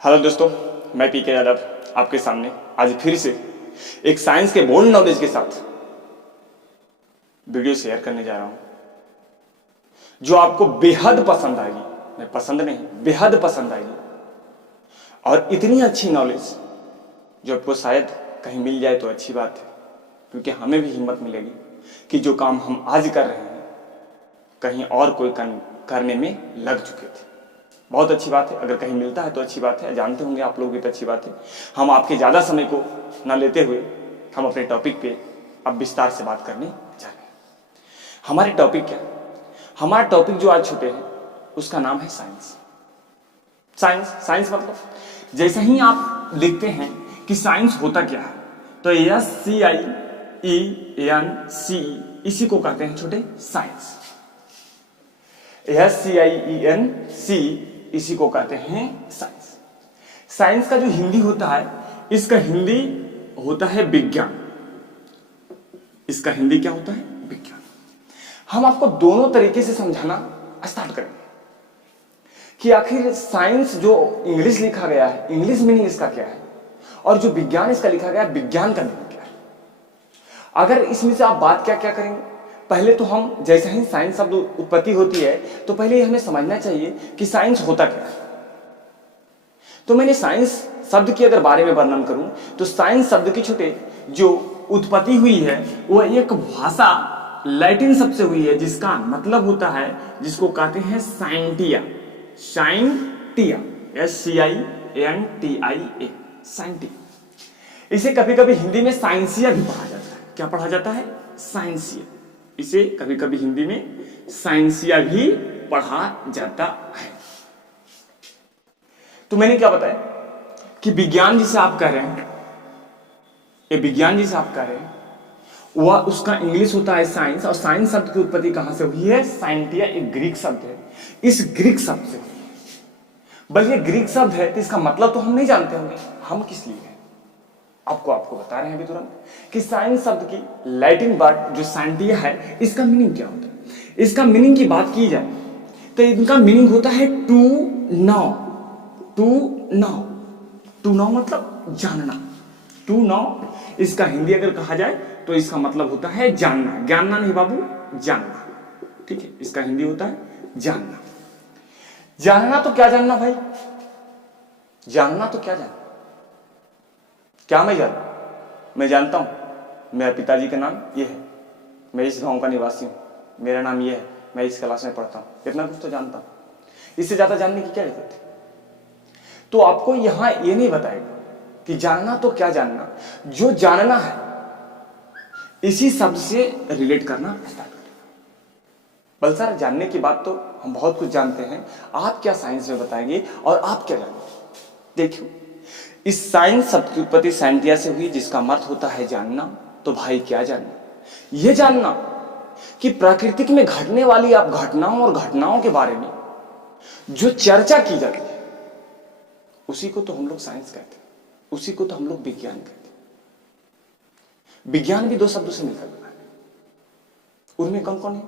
Hello दोस्तों, मैं पीके यादव आपके सामने आज फिर से एक साइंस के बोल्ड नॉलेज के साथ वीडियो शेयर करने जा रहा हूं जो आपको बेहद पसंद आएगी। मैं पसंद नहीं, बेहद पसंद आएगी। और इतनी अच्छी नॉलेज जो आपको शायद कहीं मिल जाए तो अच्छी बात है, क्योंकि हमें भी हिम्मत मिलेगी कि जो काम हम आज कर रहे हैं कहीं और कोई करने में लग चुके थे। बहुत अच्छी बात है, अगर कहीं मिलता है तो अच्छी बात है, जानते होंगे आप लोग भी तो अच्छी बात है। हम आपके ज़्यादा समय को न लेते हुए हम अपने टॉपिक पे अब विस्तार से बात करने जा रहे हैं। हमारे टॉपिक क्या, हमारा टॉपिक जो आज छूटे हैं उसका नाम है साइंस। साइंस मतलब जैसे ही आप लिखते हैं कि साइंस होता क्या है तो SCIENCE इसी को कहते हैं छोटे साइंस। SCIENCE इसी को कहते हैं साइंस। साइंस का जो हिंदी होता है, इसका हिंदी होता है विज्ञान। इसका हिंदी क्या होता है? विज्ञान। हम आपको दोनों तरीके से समझाना स्टार्ट करेंगे कि आखिर साइंस जो इंग्लिश लिखा गया है, इंग्लिश मीनिंग इसका क्या है, और जो विज्ञान इसका लिखा गया है, विज्ञान का मीनिंग क्या है। अगर इसमें से आप बात क्या क्या करेंगे, पहले तो हम जैसे ही साइंस शब्द उत्पत्ति होती है तो पहले हमें समझना चाहिए कि साइंस होता क्या है। तो मैंने साइंस शब्द की अगर बारे में वर्णन करूं तो साइंस शब्द की छोटे जो उत्पत्ति हुई है वह एक भाषा लैटिन शब्द से हुई है, जिसका मतलब होता है, जिसको कहते हैं साइंटिया। Scientia, SCINTIA, scientia. इसे कभी कभी हिंदी में साइंसिया भी पढ़ा जाता है। क्या पढ़ा जाता है? साइंसिया। इसे कभी कभी हिंदी में साइंसिया भी पढ़ा जाता है। तो मैंने क्या बताया कि विज्ञान जिसे आप कह रहे हैं, ये विज्ञान जिसे आप कह रहे हैं वह उसका इंग्लिश होता है साइंस। और साइंस शब्द की उत्पत्ति कहां से हुई है? साइंटिया एक ग्रीक शब्द है। इस ग्रीक शब्द से, बल्कि ग्रीक शब्द है तो इसका मतलब तो हम नहीं जानते होंगे, हम किस लिए हैं आपको बता रहे हैं अभी तुरंत कि साइंस शब्द की लैटिन वर्ड जो साइंटिया है, इसका मीनिंग क्या होता है। इसका मीनिंग की बात की जाए तो इनका मीनिंग होता है टू नाउ। टू नाउ मतलब जानना। टू नाउ इसका हिंदी अगर कहा जाए तो इसका मतलब होता है जानना। जानना नहीं बाबू, जानना। ठीक है, इसका हिंदी होता है जानना। जानना तो क्या जानना भाई? जानना तो क्या जानना? क्या मैं जानता? मैं जानता हूं मेरा पिताजी का नाम ये है, मैं इस गांव का निवासी हूं, मेरा नाम ये है, मैं इस क्लास में पढ़ता हूं। इतना कुछ तो जानता हूं, इससे ज्यादा जानने की क्या जरूरत है। तो आपको यहां ये नहीं बताएगा कि जानना तो क्या जानना, जो जानना है इसी शब्द से रिलेट करना स्टार्ट करेगा। बल सर, जानने की बात तो हम बहुत कुछ जानते हैं, आप क्या साइंस में बताएंगे और आप क्या जानेंगे। देखिए, इस साइंस शब्द की उत्पत्ति साइंटिया से हुई, जिसका अर्थ होता है जानना। तो भाई क्या जानना? यह जानना कि प्राकृतिक में घटने वाली आप घटनाओं और घटनाओं के बारे में जो चर्चा की जाती है उसी को तो हम लोग साइंस कहते हैं, उसी को तो हम लोग विज्ञान कहते हैं। विज्ञान भी दो शब्दों से मिलकर बना है। उनमें कौन कौन है?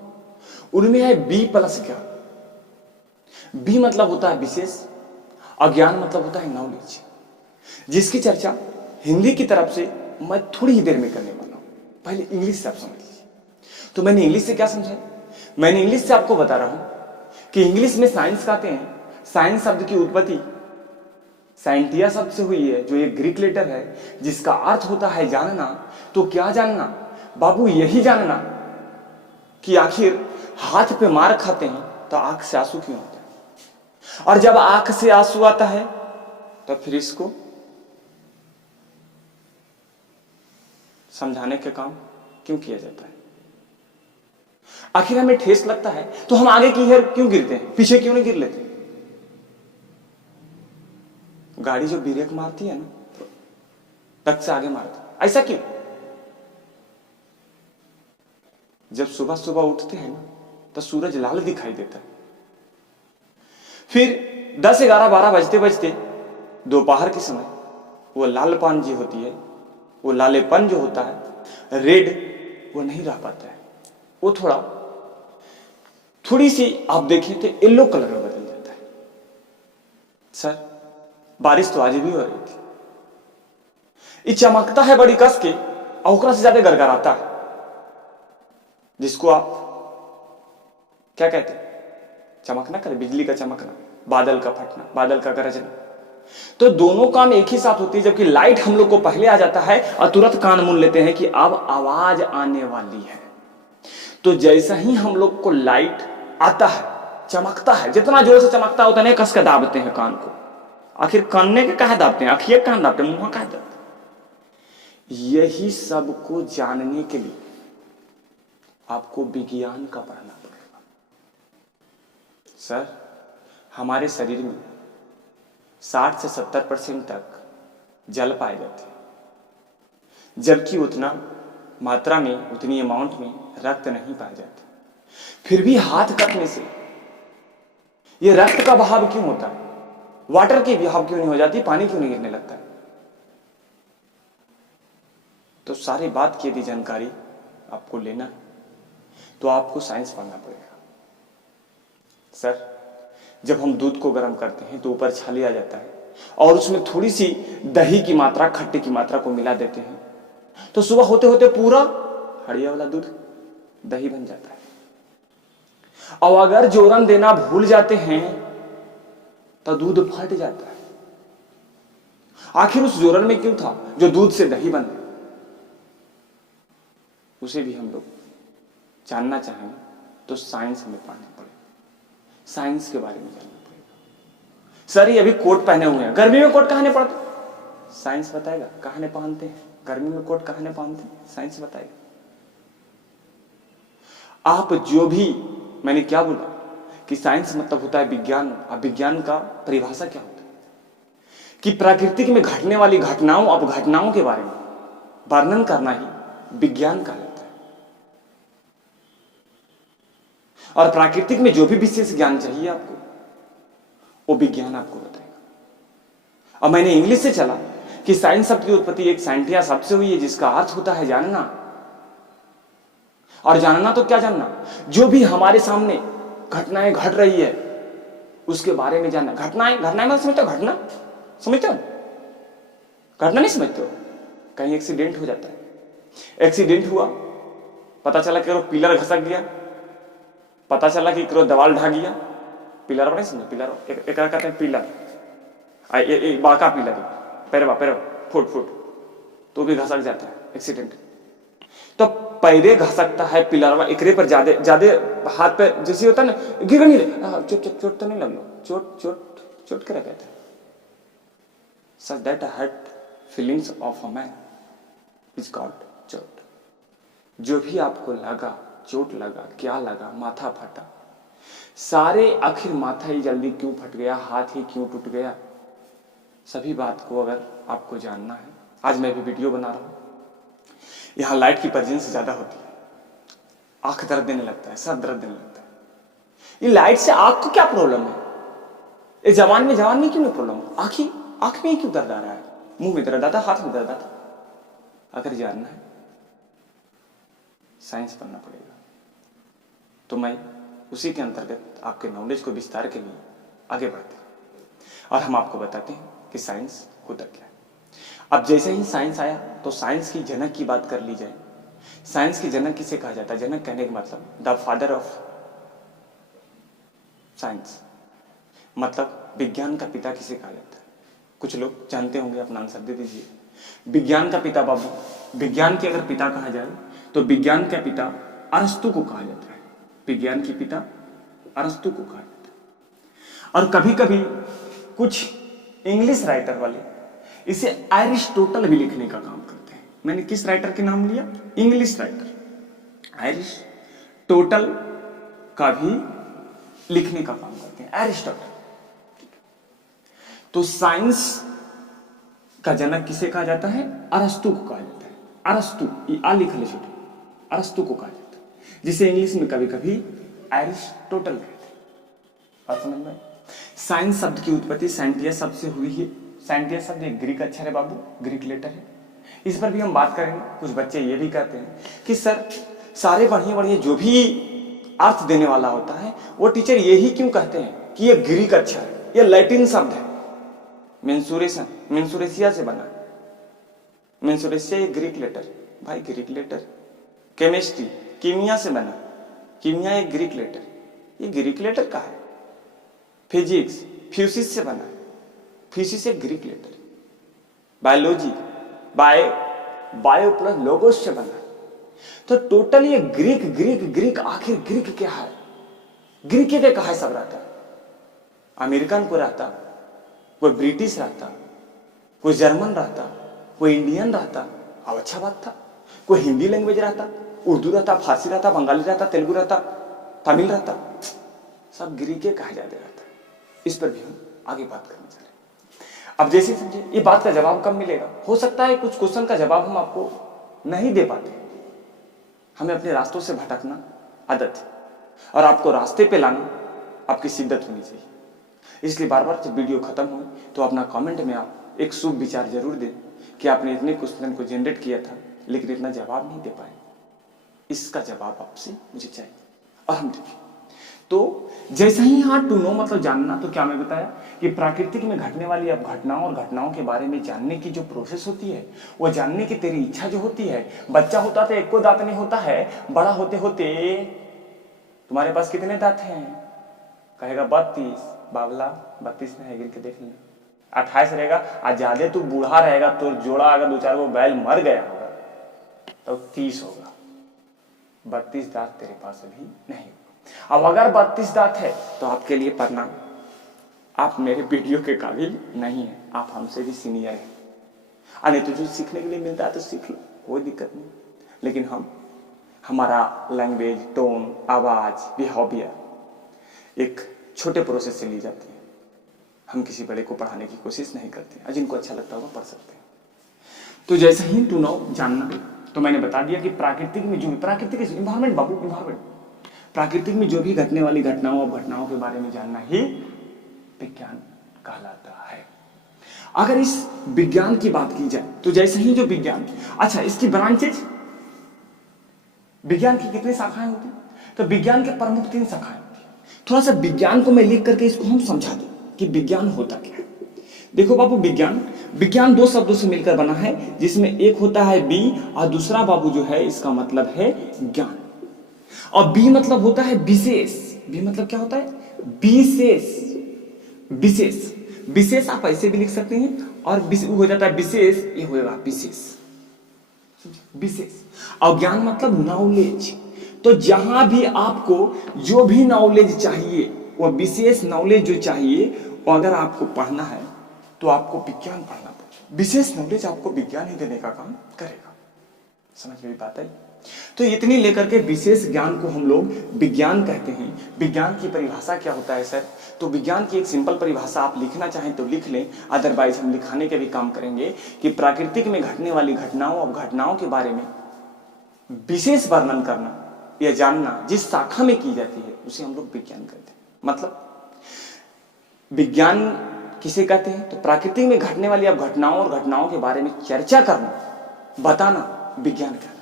उनमें है बी प्लस ज्ञान। बी मतलब होता है विशेष, अज्ञान मतलब होता है नॉलेज, जिसकी चर्चा हिंदी की तरफ से मैं थोड़ी ही देर में करने वाला हूं। पहले इंग्लिश से आप समझ लीजिए। तो मैंने इंग्लिश से क्या समझा? मैंने इंग्लिश से आपको बता रहा हूं कि इंग्लिश में साइंस कहते हैं। साइंस शब्द की उत्पत्ति साइंटिया शब्द से हुई है, जो एक ग्रीक लेटर है, जिसका अर्थ होता है जानना। तो क्या जानना बाबू? यही जानना कि आखिर हाथ पे मार खाते हैं तो आंख से आंसू क्यों आता है, और जब आंख से आंसू आता है तो फिर इसको समझाने का काम क्यों किया जाता है। आखिर हमें ठेस लगता है तो हम आगे की ओर क्यों गिरते हैं, पीछे क्यों नहीं गिर लेते। गाड़ी जो ब्रेक मारती है ना, तक से आगे मारती, ऐसा क्यों? जब सुबह सुबह उठते हैं ना तो सूरज लाल दिखाई देता है, फिर 10, 11, 12 बजते बजते दोपहर के समय वो लालपान जी होती है, वो लालेपन जो होता है रेड, वो नहीं रह पाता है, वो थोड़ी सी आप देखें तो येलो कलर में बदल जाता है। सर बारिश तो आज भी हो रही थी। ये चमकता है बड़ी कस के और ओकरा से ज्यादा गड़गड़ाता है, जिसको आप क्या कहते हैं, चमकना करे, बिजली का चमकना, बादल का फटना, बादल का गरजना। तो दोनों काम एक ही साथ होती है। जबकि लाइट हम लोग को पहले आ जाता है और तुरंत कान मूंद लेते हैं कि अब आवाज आने वाली है। तो जैसा ही हम लोग को लाइट आता है, चमकता है, जितना जोर से चमकता है उतने कस के दाबते हैं कान को। आखिर कानने के कहा दाबते हैं, आखिर कहां दाबते हैं, मुंह कहा दाबते हैं। यही सब को जानने के लिए आपको विज्ञान का पढ़ना पड़ेगा। सर, हमारे शरीर में 60 से 70% तक जल पाए जाते हैं, जबकि उतना मात्रा में, उतनी अमाउंट में रक्त नहीं पाए जाते। फिर भी हाथ कटने से ये रक्त का बहाव क्यों होता है, वाटर की बहाव क्यों नहीं हो जाती, पानी क्यों नहीं गिरने लगता है? तो सारी बात की यदि जानकारी आपको लेना है तो आपको साइंस पढ़ना पड़ेगा। सर, जब हम दूध को गर्म करते हैं तो ऊपर छाली आ जाता है और उसमें थोड़ी सी दही की मात्रा, खट्टे की मात्रा को मिला देते हैं, तो सुबह होते होते पूरा हड़िया वाला दूध दही बन जाता है। और अगर जोरन देना भूल जाते हैं तो दूध फट जाता है। आखिर उस जोरन में क्यों था जो दूध से दही बन, उसे भी हम लोग जानना चाहें तो साइंस हमें पढ़ना पड़ेगा, साइंस के बारे में जानना पड़ेगा। सर, ये अभी कोट पहने हुए हैं, गर्मी में कोट कहाँ नहीं पड़ते, साइंस बताएगा कहाँ नहीं पहनते हैं। गर्मी में कोट कहाँ नहीं पहनते, साइंस बताएगा। आप जो भी, मैंने क्या बोला कि साइंस मतलब होता है विज्ञान। अब विज्ञान का परिभाषा क्या होता है कि प्राकृतिक में घटने वाली घटनाओं, अब घटनाओं के बारे में वर्णन करना ही विज्ञान कहलाता है। और प्राकृतिक में जो भी विशेष ज्ञान चाहिए आपको, वो विज्ञान आपको बताएगा। और मैंने इंग्लिश से चला कि साइंस शब्द की उत्पत्ति एक साइंटिया शब्द से हुई है, जिसका अर्थ होता है जानना। और जानना तो क्या जानना, जो भी हमारे सामने घटनाएं घट रही है उसके बारे में जानना। घटनाएं मतलब समझते हो, घटना समझते हो, घटना नहीं समझते हो। कहीं एक्सीडेंट हो जाता है, एक्सीडेंट हुआ, पता चला कि पिलर घसक गया, पता चला कि दवाल ढा गया, पिलर नहीं समझे, पिलर एक कहते हैं पिलर, बाका पिलर, पैरवा फुट तो भी घसक जाता है एक्सीडेंट। तो पैरे घसकता है पिलरवा, एकरे पर ज्यादा हाथ पे जैसे होता है ना, गिर नहीं रहे, चोट तो नहीं लग लो, चोट क्या कहते हैं, such that hurt feelings of a man is called chot. जो भी आपको लगा, चोट लगा, क्या लगा, माथा फटा, सारे आखिर माथा ही जल्दी क्यों फट गया, हाथ ही क्यों टूट गया, सभी बात को अगर आपको जानना है, आज मैं भी वीडियो बना रहा हूं। यहां लाइट की प्रेजेंस ज्यादा होती है, आंख दर्द देने लगता है, सर दर्द देने लगता है। ये लाइट से आंख को क्या प्रॉब्लम है, ये जवान में क्यों नहीं प्रॉब्लम, आंख में क्यों दर्द आ रहा है, मुंह में दर्द आता, हाथ में दर्द आता। अगर जानना है साइंस पढ़ना पड़ेगा। तो मैं उसी के अंतर्गत आपके नॉलेज को विस्तार के लिए आगे बढ़ते हैं और हम आपको बताते हैं कि साइंस होता क्या है। अब जैसे ही साइंस आया तो साइंस की जनक की बात कर ली जाए। साइंस की जनक किसे कहा जाता है, जनक कहने का मतलब द फादर ऑफ साइंस, मतलब विज्ञान का पिता किसे कहा जाता है। कुछ लोग जानते होंगे, अपना आंसर दे दीजिए। विज्ञान का पिता बाबू, विज्ञान के अगर पिता कहा जाए तो विज्ञान का पिता अरस्तु को कहा जाता है। विज्ञान की पिता अरस्तु को कहा जाता है। और कभी कभी कुछ इंग्लिश राइटर वाले इसे एरिस्टोटल भी लिखने का काम करते हैं। मैंने किस राइटर के नाम लिया, इंग्लिश राइटर एरिस्टोटल का भी लिखने का काम करते हैं, एरिस्टोटल। तो साइंस का जनक किसे कहा जाता है, अरस्तु को कहा जाता है। अरस्तु, ये आ लिख ले छोटे, अरस्तु को कहा जाता है, जिसे इंग्लिश में कभी कभी एरिस्टोटल कहते हैं। बात समझ में? साइंस शब्द की उत्पत्ति साइंटिया शब्द से हुई है। साइंटिया शब्द एक ग्रीक अक्षर है बाबू, ग्रीक लेटर है। इस पर भी हम बात करेंगे। कुछ बच्चे ये भी कहते हैं कि सर सारे बढ़िया जो भी अर्थ देने वाला होता है वो टीचर यही क्यों कहते हैं कि ये ग्रीक अक्षर है, ये लैटिन शब्द है। मेंसुरेशन, मेंसुरेशिया से बना। मेंसुरेशिया एक ग्रीक लेटर, भाई ग्रीक लेटर। केमिस्ट्री, कीमिया से बना, कीमिया एक ग्रीक लेटर, ये ग्रीक लेटर का है। फिजिक्स, फ्यूसिस से बना, फ्यूसिस एक Greek letter. Biology, bio plus लोगोस से बना। तो टोटल ये ग्रीक ग्रीक ग्रीक, आखिर ग्रीक क्या है? ग्रीक के कहा सब रहता, अमेरिकन को रहता, कोई ब्रिटिश रहता, कोई जर्मन रहता, कोई इंडियन रहता, अब अच्छा बात था। कोई हिंदी लैंग्वेज रहता, उर्दू रहता, फारसी रहता, बंगाली रहता, तेलुगु रहता, तमिल रहता, सब ग्रीके कहा जाते रहता। इस पर भी हम आगे बात करने जा रहे हैं। अब जैसे समझे, ये बात का जवाब कब मिलेगा? हो सकता है कुछ क्वेश्चन का जवाब हम आपको नहीं दे पाते, हमें अपने रास्तों से भटकना आदत है, और आपको रास्ते पे लाना आपकी शिद्दत होनी चाहिए। इसलिए बार बार जब वीडियो खत्म हो तो अपना कमेंट में आप एक शुभ विचार जरूर दें कि आपने इतने क्वेश्चन को जनरेट किया था लेकिन इतना जवाब नहीं दे पाए। इसका जवाब आपसे मुझे चाहिए और हम देखें। तो जैसा ही यहाँ टू नो मतलब जानना, तो क्या मैं बताया कि प्राकृतिक में घटने वाली अब घटनाओं और घटनाओं के बारे में जानने की जो प्रोसेस होती है, वो जानने की तेरी इच्छा जो होती है। बच्चा होता तो एक को दांत नहीं होता है, बड़ा होते होते तुम्हारे पास कितने दांत हैं? कहेगा 32। बाबला 32 में है, गिर के देख लेना। 28 रहेगा, आज ज्यादा तू बूढ़ा रहेगा तो जोड़ा अगर 2-4 वो बैल मर गया होगा तो 30 होगा। 32 दांत तेरे पास अभी नहीं होगा। अब अगर 32 दांत है तो आपके लिए प्रणाम, आप मेरे वीडियो के काबिल नहीं है, आप हमसे भी सीनियर हैं। अरे तो जो सीखने के लिए मिलता है तो सीख लो, कोई दिक्कत नहीं। लेकिन हमारा लैंग्वेज, टोन, आवाज, बिहेवियर एक छोटे प्रोसेस से ली जाती है। हम किसी बड़े को पढ़ाने की कोशिश नहीं करते, और जिनको अच्छा लगता होगा पढ़ सकते हैं। तो जैसे ही टू नो जानना, तो मैंने बता दिया कि प्राकृतिक में जो भी, प्राकृतिक इन्वायरमेंट बाबू, इन्वायरमेंट, प्राकृतिक में जो भी घटने वाली घटनाओं और घटनाओं के बारे में जानना ही विज्ञान कहलाता है। अगर इस विज्ञान की बात की जाए तो जैसे ही जो विज्ञान, अच्छा इसकी ब्रांचेज, विज्ञान की कितनी शाखाएं होती हैं? तो विज्ञान के प्रमुख 3 शाखाएं होती हैं। थोड़ा सा विज्ञान को मैं लिख करके इसको हम समझा दूं कि विज्ञान होता क्या है। देखो बाबू, विज्ञान 2 शब्दों से मिलकर बना है, जिसमें एक होता है बी और दूसरा बाबू जो है इसका मतलब है ज्ञान। और बी मतलब होता है विशेष। बी मतलब क्या होता है? विशेष। विशेष, विशेष आप ऐसे भी लिख सकते हैं, और हो जाता है विशेष, ये होगा विशेष, विशेष। और ज्ञान मतलब नॉलेज। तो जहां भी आपको जो भी नॉलेज चाहिए, वो विशेष नॉलेज जो चाहिए, और अगर आपको पढ़ना है तो आपको विज्ञान पढ़ना पड़ेगा। विशेष नॉलेज आपको विज्ञान ही देने का काम करेगा। समझ में भी बात आई? तो इतनी लेकर के विशेष ज्ञान को हम लोग विज्ञान कहते हैं। विज्ञान की परिभाषा क्या होता है सर? तो विज्ञान की एक सिंपल परिभाषा आप लिखना चाहें तो लिख लें, अदरवाइज हम लिखाने के भी काम करेंगे कि प्राकृतिक में घटने वाली घटनाओं और घटनाओं के बारे में विशेष वर्णन करना या जानना जिस शाखा में की जाती है उसे हम लोग विज्ञान कहते हैं। मतलब विज्ञान किसे कहते हैं? तो प्राकृतिक में घटने वाली अब घटनाओं और घटनाओं के बारे में चर्चा करना, बताना विज्ञान कहलाता है।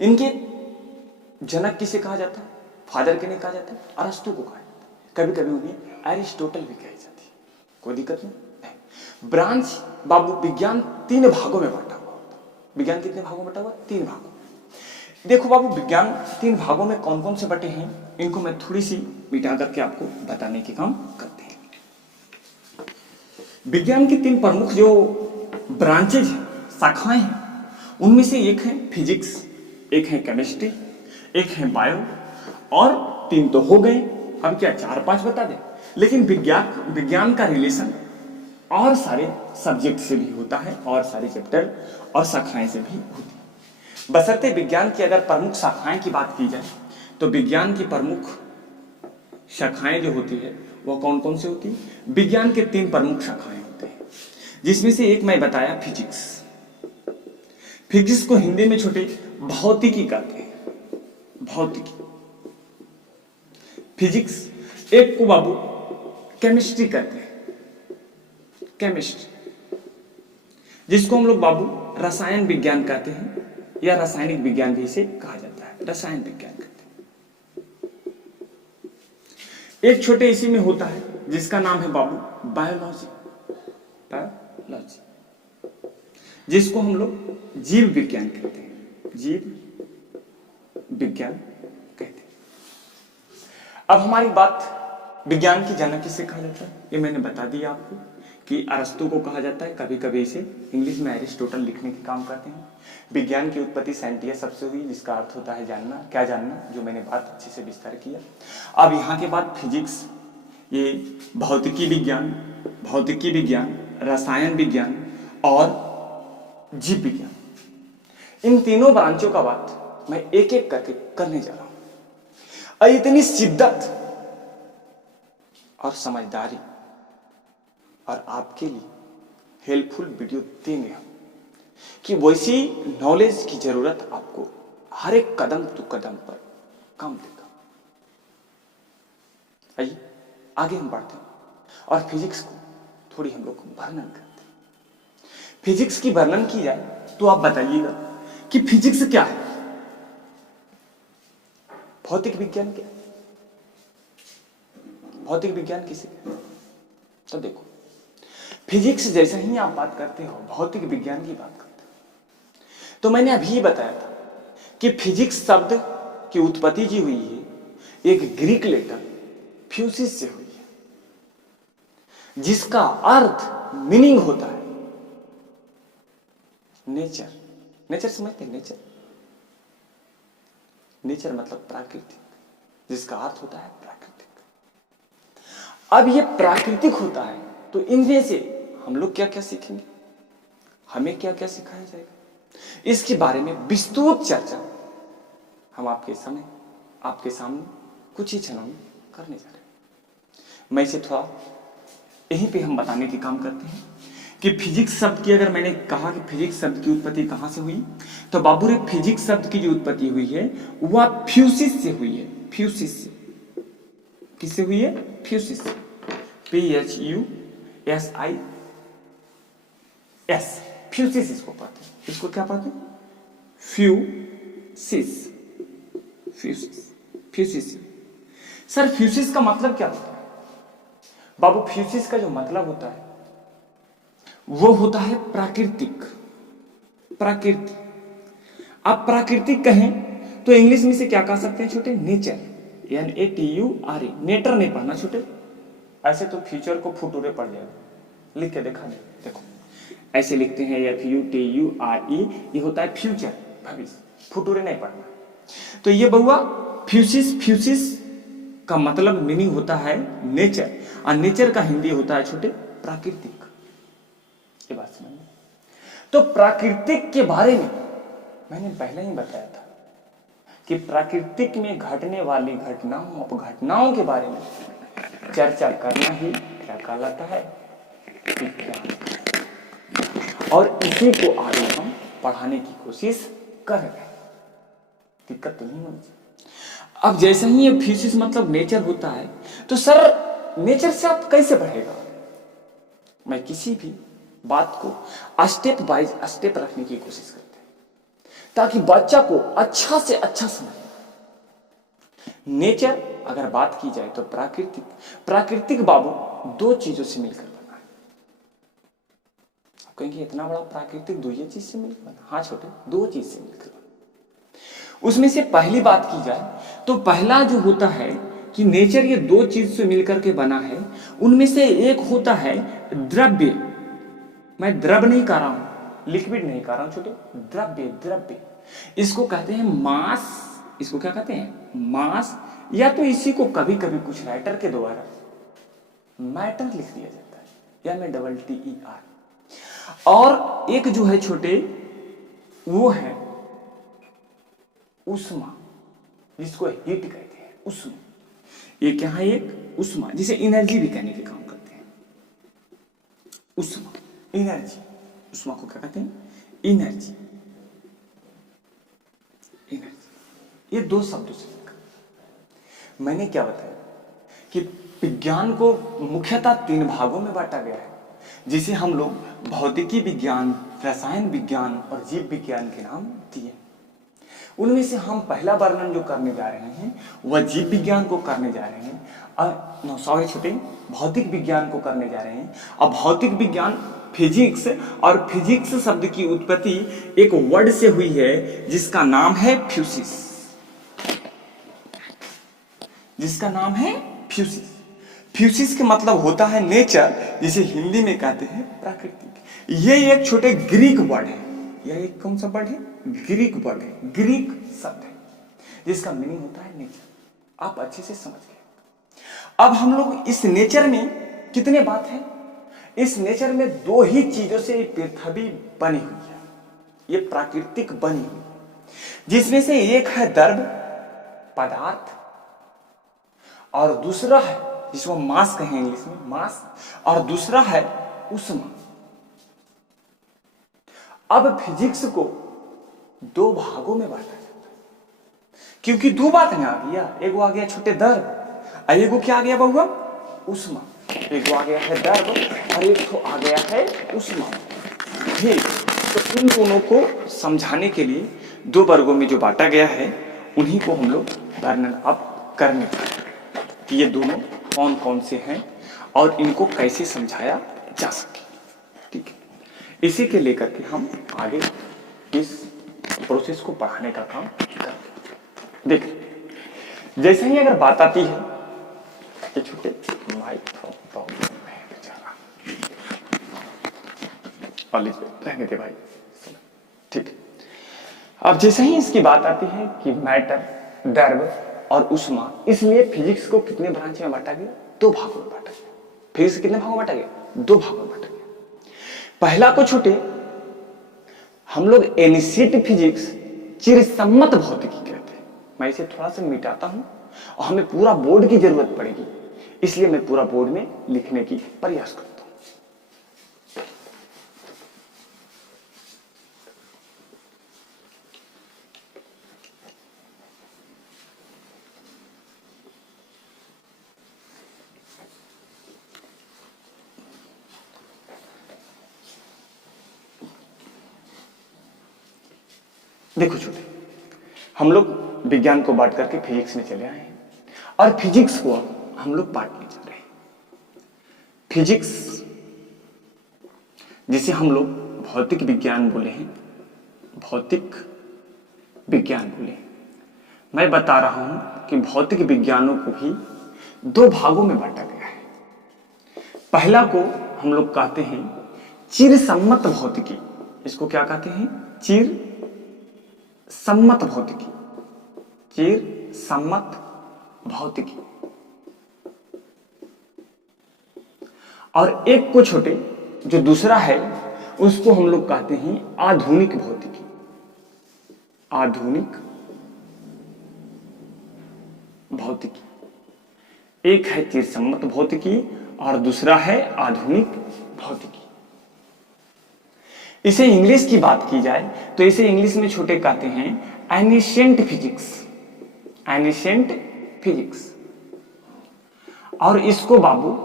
इनके जनक किसे कहा जाता है? फादर किन्हें कहा जाता है? अरस्तु को कहा जाता है। कभी कभी उन्हें अरिस्टोटल भी कही जाती है, कोई दिक्कत नहीं। ब्रांच बाबू, विज्ञान 3 भागों में बांटा हुआ होता है। विज्ञान कितने भागों में बटा हुआ? 3 भागों। देखो बाबू, विज्ञान 3 भागों में कौन कौन से बटे हैं, इनको मैं थोड़ी सी मिटा करके आपको बताने के काम करते हैं। विज्ञान के 3 प्रमुख जो ब्रांचेज हैं, शाखाएं हैं, उनमें से एक है फिजिक्स, एक है केमिस्ट्री, एक है बायो, और 3 तो हो गए। अब क्या 4-5 बता दें? लेकिन विज्ञान का रिलेशन और सारे सब्जेक्ट से भी होता है, और सारे चैप्टर और शाखाएं से भी होती है। बशर्ते विज्ञान की अगर प्रमुख शाखाएं की बात की जाए तो विज्ञान की प्रमुख शाखाएं जो होती है वो कौन कौन सी होती है? विज्ञान के 3 प्रमुख शाखाएं होते हैं, जिसमें से एक मैं बताया फिजिक्स। फिजिक्स को हिंदी में छोटे भौतिकी कहते हैं, भौतिकी। फिजिक्स। एक को बाबू केमिस्ट्री कहते हैं, केमिस्ट्री, जिसको हम लोग बाबू रसायन विज्ञान कहते हैं, या रासायनिक विज्ञान भी इसे कहा जाता है, रसायन विज्ञान कहते हैं। एक छोटे इसी में होता है जिसका नाम है बाबू बायोलॉजी। बायोलॉजी, जिसको हम लोग जीव विज्ञान कहते हैं, जीव विज्ञान कहते हैं। अब हमारी बात विज्ञान की जनक किसे कहा जाता है, ये मैंने बता दिया आपको कि अरस्तु को कहा जाता है, कभी कभी इसे इंग्लिश में एरिस्टोटल लिखने के काम करते हैं। विज्ञान की उत्पत्ति साइंटिया सबसे हुई, जिसका अर्थ होता है जानना, क्या जानना, जो मैंने बात अच्छे से विस्तार किया। अब यहाँ के बाद फिजिक्स, ये भौतिकी विज्ञान, रसायन विज्ञान और जीव विज्ञान, इन तीनों ब्रांचों का बात मैं एक एक करके करने जा रहा हूं। और इतनी शिद्दत और समझदारी और आपके लिए हेल्पफुल वीडियो देंगे हम कि वैसी नॉलेज की जरूरत आपको हर एक कदम टू कदम पर काम देगा। आइए आगे हम बढ़ते हैं और फिजिक्स को थोड़ी हम लोग वर्णन करते हैं। फिजिक्स की वर्णन की जाए तो आप बताइएगा कि फिजिक्स क्या है, भौतिक विज्ञान क्या है, भौतिक विज्ञान किसे कहते हैं। तो देखो, फिजिक्स जैसा ही आप बात करते हो, भौतिक विज्ञान की बात करते हो, तो मैंने अभी बताया था कि फिजिक्स शब्द की उत्पत्ति जी हुई है एक ग्रीक लेटर फ्यूसिस से हुई है, जिसका अर्थ मीनिंग होता है नेचर। नेचर समझते हैं, नेचर मतलब प्राकृतिक, जिसका अर्थ होता है प्राकृतिक। अब ये प्राकृतिक होता है तो इनमें से हम लोग क्या क्या सीखेंगे, हमें क्या क्या सिखाया जाएगा, इसके बारे में विस्तृत चर्चा हम आपके सामने कुछ ही क्षणों में करने जा रहे हैं। मैं इसे थोड़ा यहीं पे हम बताने के काम करते हैं कि फिजिक्स शब्द की, अगर मैंने कहा कि फिजिक्स शब्द की उत्पत्ति कहां से हुई, तो बाबू रे फिजिक्स शब्द की जो उत्पत्ति हुई है वह फ्यूसिस से हुई है। फ्यूसिस से, किससे हुई है, फ्यूसिस से, PHUSIS, फ्यूसिस इसको पढ़ते हैं। इसको क्या पढ़ते हैं, फ्यूसिस, फ्यूसिस। सर फ्यूसिस का मतलब क्या होता है बाबू, फ्यूसिस का जो मतलब होता है वो होता है प्राकृतिक। आप प्राकृतिक कहें तो इंग्लिश में से क्या कह सकते हैं छोटे, नेचर, NATURE, नेटर नहीं पढ़ना छोटे, ऐसे तो फ्यूचर को फुटूरे पढ़ जाएगा, लिख के देखा नहीं, देखो ऐसे लिखते हैं FUTURE, ये होता है फ्यूचर, भविष्य, फुटूरे नहीं पढ़ना। तो ये बउआ फ्यूसिस का मतलब मीनिंग होता है नेचर, और नेचर का हिंदी होता है छोटे प्राकृतिक। ये बात समझ, तो प्राकृतिक के बारे में मैंने पहले ही बताया था कि प्राकृतिक में घटने वाली घटनाओं के बारे में चर्चा करना ही क्या कहलाता है, विज्ञान। और इसी को आगे हम पढ़ाने की कोशिश कर रहे हैं, दिक्कत तो नहीं होनी। अब जैसे ही ये फ्यूसिस मतलब नेचर होता है, तो सर नेचर से आप कैसे बढ़ेगा, मैं किसी भी बात को स्टेप बाय स्टेप रखने की कोशिश करते हैं ताकि बच्चा को अच्छा से अच्छा समझे। नेचर अगर बात की जाए तो प्राकृतिक बाबू दो चीजों से मिलकर बना है। आप कहेंगे इतना बड़ा प्राकृतिक दो चीज से मिलकर बना, हाँ छोटे, दो चीज से मिलकर बना। उसमें से पहली बात की जाए तो पहला जो होता है कि नेचर ये दो चीज से मिलकर के बना है, उनमें से एक होता है द्रव्य, मैं द्रव नहीं कह रहा हूं, लिक्विड नहीं कह रहा हूं छोटे, द्रव्य, इसको कहते हैं मास। इसको क्या कहते हैं, मास, या तो इसी को कभी कभी कुछ राइटर के द्वारा मैटर लिख दिया जाता है, MATTER। और एक जो है छोटे वो है उष्मा, जिसको हीट कहते हैं, उष्मा। ये क्या है, एक उष्मा, जिसे एनर्जी भी कहने के काम करते हैं, उष्मा, एनर्जी। उष्मा को क्या कहते हैं, एनर्जी। ये दो शब्दों से मिलकर मैंने क्या बताया कि विज्ञान को मुख्यतः तीन भागों में बांटा गया है, जिसे हम लोग भौतिकी विज्ञान, रसायन विज्ञान और जीव विज्ञान के नाम दिए। उनमें से हम पहला वर्णन जो करने जा रहे हैं वह जीव विज्ञान को करने जा रहे हैं, छोटे भौतिक विज्ञान को करने जा रहे हैं। अब भौतिक विज्ञान फिजिक्स। और फिजिक्स शब्द की उत्पत्ति एक वर्ड से हुई है जिसका नाम है फ्यूसिस, जिसका नाम है फ्यूसिस। फ्यूसिस के मतलब होता है नेचर, जिसे हिंदी में कहते हैं प्राकृतिक। ये एक छोटे ग्रीक वर्ड है, यह एक कौन सा वर्ड है? ग्रीक वर्ड है, ग्रीक शब्द है जिसका मीनिंग होता है नेचर। आप अच्छे से समझ गए। अब हम लोग इस नेचर में कितने बात है? इस नेचर में दो ही चीजों से ये पृथ्वी बनी हुई है, ये प्राकृतिक बनी हुई है, जिसमें से एक है द्रव पदार्थ और दूसरा है जिसको मास कहें इंग्लिश में, मास, और दूसरा है ऊष्मा। अब फिजिक्स को दो भागों में बांटा जाता है, क्योंकि दो बात में आ गया, एक आ गया छोटे द्रव और एक क्या आ गया बहुआ? ऊष्मा। एक आ गया है द्रव और एक तो आ गया है ऊष्मा। ठीक, तो इन दोनों को समझाने के लिए दो वर्गों में जो बांटा गया है उन्हीं को हम लोग वर्णन अब करने जा रहे हैं कि ये दोनों कौन कौन से हैं और इनको कैसे समझाया जा सके। ठीक है, इसी के लेकर के हम आगे इस प्रोसेस को पढ़ाने का काम करते। देखिए, जैसे ही अगर बात आती है, ये छोटे माइक्रोफोन है बेचारा, रहने दे भाई। ठीक है, अब जैसे ही इसकी बात आती है कि मैटर, द्रव और ऊष्मा, इसलिए फिजिक्स को कितने ब्रांच में बांटा गया? दो भागों में बांटा गया। फिजिक्स कितने भागों में बांटा गया? दो भागों में बांटा गया। पहला को छोटे हम लोग एनिशिएट फिजिक्स, चिरसम्मत भौतिकी कहते हैं। मैं इसे थोड़ा सा मिटाता हूं और हमें पूरा बोर्ड की जरूरत पड़ेगी, इसलिए मैं पूरा बोर्ड में लिखने की प्रयास करता हूं। देखो छोटे, हम लोग विज्ञान को बांट करके फिजिक्स में चले आए हैं और फिजिक्स को हम लोग बांटने जा रहे हैं। फिजिक्स जिसे हम लोग भौतिक विज्ञान बोले हैं, भौतिक विज्ञान बोले हैं। मैं बता रहा हूं कि भौतिक विज्ञानों को भी दो भागों में बांटा गया है। पहला को हम लोग कहते हैं चिरसम्मत भौतिकी। इसको क्या कहते हैं? चिर सम्मत भौतिकी, चिर सम्मत भौतिकी। और एक को छोटे जो दूसरा है उसको हम लोग कहते हैं आधुनिक भौतिकी, आधुनिक भौतिकी। एक है चिरसम्मत भौतिकी और दूसरा है आधुनिक भौतिकी। इसे इंग्लिश की बात की जाए तो इसे इंग्लिश में छोटे कहते हैं एनिशिएंट फिजिक्स, एनिशिएंट फिजिक्स। और इसको बाबू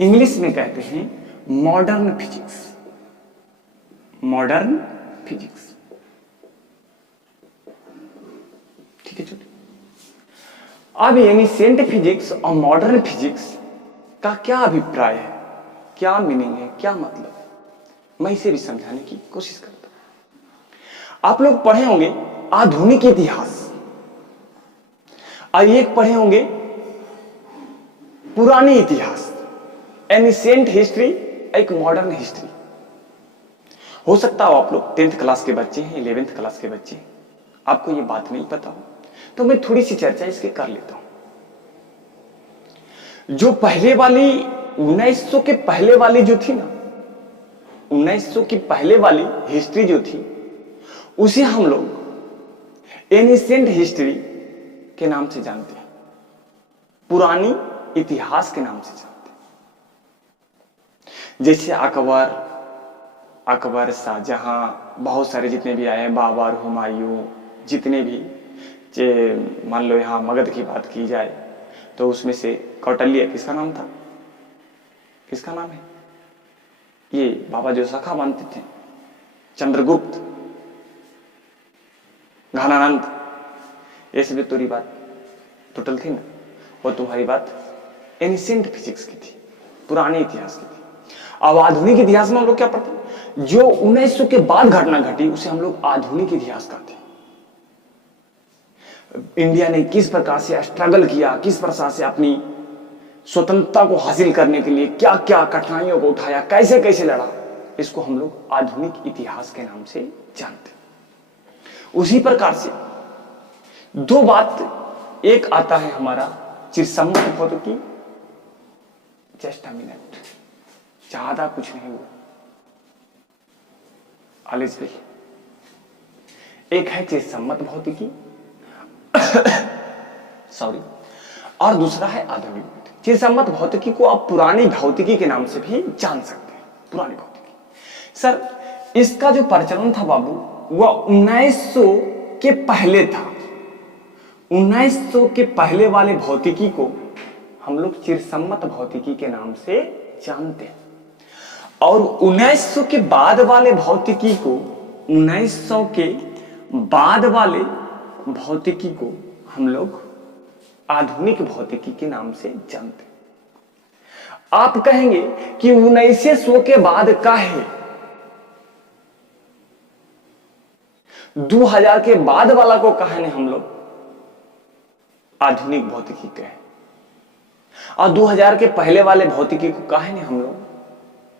इंग्लिश में कहते हैं मॉडर्न फिजिक्स, मॉडर्न फिजिक्स। ठीक है छोटे, अब एनिशिएंट फिजिक्स और मॉडर्न फिजिक्स का क्या अभिप्राय है, क्या मीनिंग है, क्या मतलब है, मैं इसे भी समझाने की कोशिश करता हूं। आप लोग पढ़े होंगे आधुनिक इतिहास और एक पढ़े होंगे पुरानी इतिहास, एनिशिएंट हिस्ट्री, एक मॉडर्न हिस्ट्री। हो सकता हो आप लोग 10th क्लास के बच्चे हैं, 11th क्लास के बच्चे हैं, आपको ये बात नहीं पता हो, तो मैं थोड़ी सी चर्चा इसके कर लेता हूं। जो पहले वाली 1900 के पहले वाली जो थी ना, 1900 की पहले वाली हिस्ट्री जो थी उसे हम लोग एनिशिएंट हिस्ट्री के नाम से जानते हैं, पुरानी इतिहास के नाम से जानते हैं। जैसे अकबर, शाहजहां, बहुत सारे जितने भी आए, बाबर, हुमायूं, जितने भी, मान लो यहां मगध की बात की जाए तो उसमें से कौटिल्य किसका नाम था, किसका नाम है? ये बाबा जो सखा मानते थे, चंद्रगुप्त, घनानंद, ये सब तुम्हारी बात टोटल थी ना, वो तुम्हारी बात एनिशिएंट फिजिक्स की थी, पुराने इतिहास की थी। अब आधुनिक इतिहास में हम लोग क्या पढ़ते हैं, जो 1900 के बाद घटना घटी उसे हम लोग आधुनिक इतिहास कहते हैं। इंडिया ने किस प्रकार से स्ट्रगल किया, किस प्रकार से अपनी स्वतंत्रता को हासिल करने के लिए क्या क्या कठिनाइयों को उठाया, कैसे कैसे लड़ा, इसको हम लोग आधुनिक इतिहास के नाम से जानते हैं। उसी प्रकार से दो बात, एक आता है हमारा चिरसम्मत भौतिकी, जस्ट अ मिनट, ज्यादा कुछ नहीं हुआ आलिस भाई, एक है चिरसम्मत भौतिकी सॉरी, और दूसरा है आधुनिक भौतिकी। चिरसम्मत भौतिकी को आप पुरानी भौतिकी के नाम से भी जान सकते हैं। पुरानी भौतिकी सर, इसका जो प्रचलन था बाबू वह 1900 के पहले था। 1900 के पहले वाले भौतिकी को हम लोग चिरसम्मत भौतिकी के नाम से जानते हैं, और 1900 के बाद वाले भौतिकी को, 1900 के बाद वाले भौतिकी को हम लोग आधुनिक भौतिकी के नाम से जानते हैं। आप कहेंगे कि 1900 के बाद का है, 2000 के बाद वाला को कहे नहीं हम लोग आधुनिक भौतिकी कहे, और 2000 के पहले वाले भौतिकी को कहे नहीं हम लोग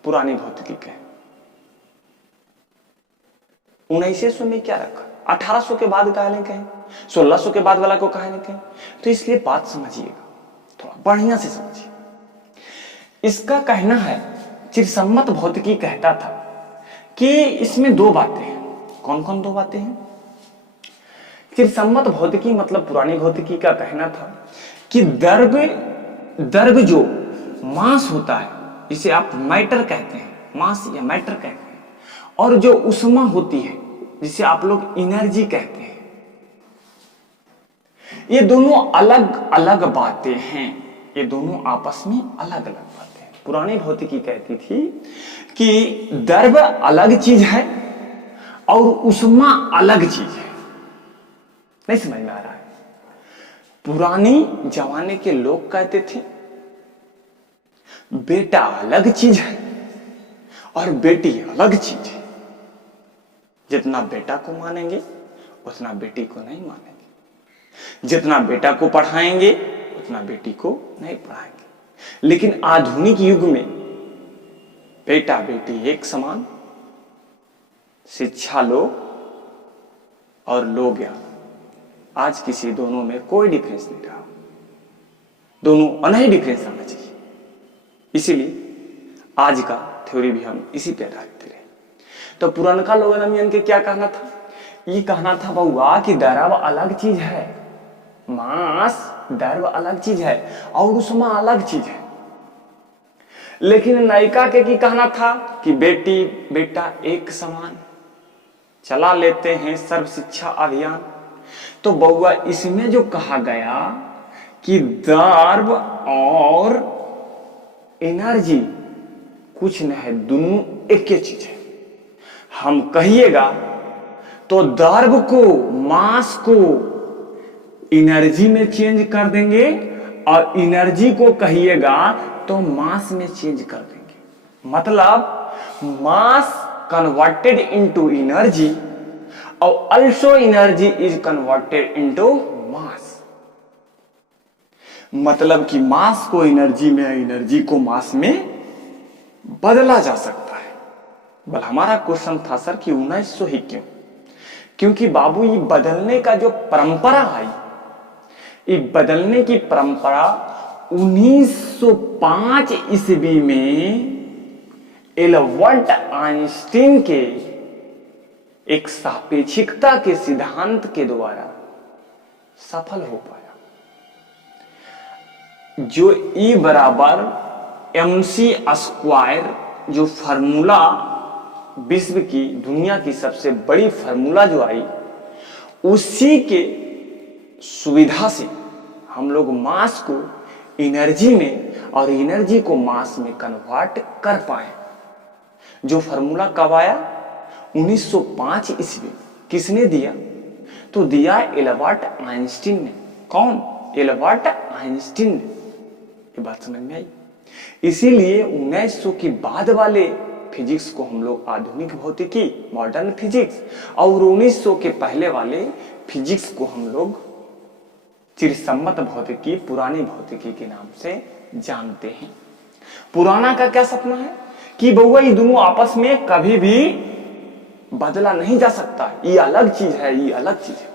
पुरानी भौतिकी कहे। 1900 में क्या रखा, 1800 के बाद का नहीं कहें, 1600 के बाद वाला को कहे नहीं कहें। तो इसलिए बात समझिएगा, थोड़ा बढ़िया से समझिए। इसका कहना है, चिरसम्मत भौतिकी कहता था कि इसमें दो बातें हैं। कौन कौन दो बातें हैं? चिरसम्मत भौतिकी मतलब पुरानी भौतिकी का कहना था कि द्रव्य जो मास होता है, जिसे आप मैटर कहते हैं, मास या मैटर कहते हैं, और जो ऊष्मा होती है जिसे आप लोग एनर्जी कहते हैं, ये दोनों अलग अलग बातें हैं। ये दोनों आपस में अलग अलग बातें हैं। पुरानी भौतिकी कहती थी कि द्रव्य अलग चीज है और ऊष्मा अलग चीज है। नहीं समझ में आ रहा है? पुरानी जमाने के लोग कहते थे बेटा अलग चीज है और बेटी अलग चीज है। जितना बेटा को मानेंगे उतना बेटी को नहीं मानेंगे, जितना बेटा को पढ़ाएंगे उतना बेटी को नहीं पढ़ाएंगे। लेकिन आधुनिक युग में बेटा बेटी एक समान, शिक्षा लो और लो ज्ञान। आज किसी दोनों में कोई डिफरेंस नहीं रहा, दोनों अनही डिफरेंस आना चाहिए। इसीलिए आज का थ्योरी भी हम इसी पे आधारित रहे। तो पुरानका लोगन के क्या कहना था? ये कहना था बउआ कि द्रव्य अलग चीज है, मास द्रव्य अलग चीज है और ऊष्मा अलग चीज है। लेकिन नयिका के की कहना था कि बेटी बेटा एक समान, चला लेते हैं सर्व शिक्षा अभियान। तो बउआ इसमें जो कहा गया कि द्रव्य और एनर्जी कुछ न है, दोनों एक ही चीज है। हम कहिएगा तो द्रव्य को, मास को एनर्जी में चेंज कर देंगे और एनर्जी को कहिएगा तो मास में चेंज कर देंगे। मतलब मास कन्वर्टेड इनटू एनर्जी और also energy is converted into मास। मतलब कि मास को एनर्जी में, एनर्जी को मास में बदला जा सकता है। बल हमारा क्वेश्चन था सर कि 1900 ही क्यों? क्योंकि बाबू ये बदलने का जो परंपरा आई, ये बदलने की परंपरा 1905 ईस्वी में एल्बर्ट आइंस्टीन के एक सापेक्षिकता के सिद्धांत के द्वारा सफल हो पाया। जो E बराबर mc स्क्वायर, जो फार्मूला विश्व की, दुनिया की सबसे बड़ी फार्मूला जो आई, उसी के सुविधा से हम लोग मास को एनर्जी में और एनर्जी को मास में कन्वर्ट कर पाए। जो फार्मूला कब आया? 1905 ईस्वी। किसने दिया? तो दिया एल्बर्ट आइंस्टीन ने। कौन? एल्बर्ट आइंस्टीन ने। ये बात समझ में आई? इसीलिए 1900 के बाद वाले फिजिक्स को हम लोग आधुनिक भौतिकी, मॉडर्न फिजिक्स, और 1900 के पहले वाले फिजिक्स को हम लोग चिरसम्मत भौतिकी, पुरानी भौतिकी के नाम से जानते हैं। पुराना का क्या सपना है कि बउआ ये दोनों आपस में कभी भी बदला नहीं जा सकता, ये अलग चीज है, ये अलग चीज है।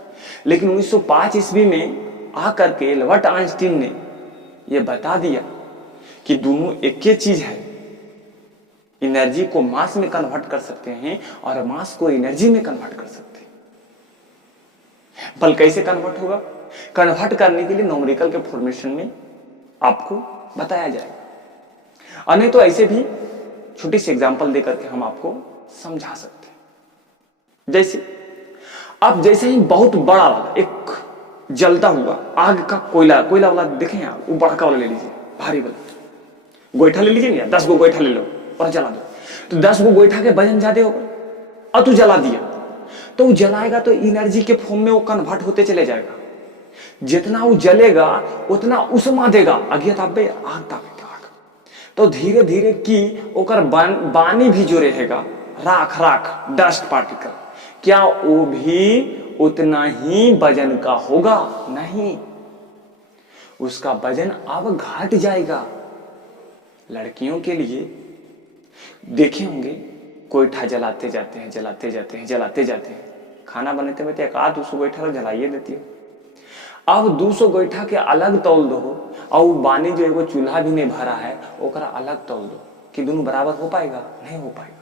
लेकिन 1905 ईस्वी में आकर के एल्बर्ट आइंस्टीन ने यह बता दिया कि दोनों एक ही चीज है। एनर्जी को मास में कन्वर्ट कर सकते हैं और मास को एनर्जी में कन्वर्ट कर सकते हैं। बल कैसे कन्वर्ट होगा? कन्वर्ट करने के लिए न्यूमेरिकल के फॉर्मेशन में आपको बताया जाएगा। और नहीं तो ऐसे भी छोटी सी एग्जांपल देकर के हम आपको समझा सकते हैं। जैसे आप जैसे ही बहुत बड़ा वाला एक जलता हुआ आग का कोयला वाला देखें आप, वो बड़का वाला ले लीजिए, भारी वाला गोईठा ले लीजिए ना, 10 गो गोईठा ले लो और जला दो, तो 10 गो गोईठा के वजन ज्यादा होगा और तू जला दिया, तो वो जलाएगा तो एनर्जी के फॉर्म में वो कन्वर्ट होते चले जाएगा। जितना वो जलेगा उतना उष्मा देगा, अगियत आबे आग तापे आग, तो धीरे धीरे की ओकर बानी भी जो रहेगा राख डस्ट पार्टिकल, क्या वो भी उतना ही वजन का होगा? नहीं, उसका वजन अब घट जाएगा। लड़कियों के लिए देखे होंगे कोयठा जलाते जाते हैं, खाना बनाते में तो एक आध 200 गोईठा जलाइए देती है। अब 200 गोईठा के अलग तौल दो और बानी जो एगो चूल्हा भी नहीं भरा है ओकरा अलग तौल दो, कि दोनों बराबर हो पाएगा? नहीं हो पाएगा।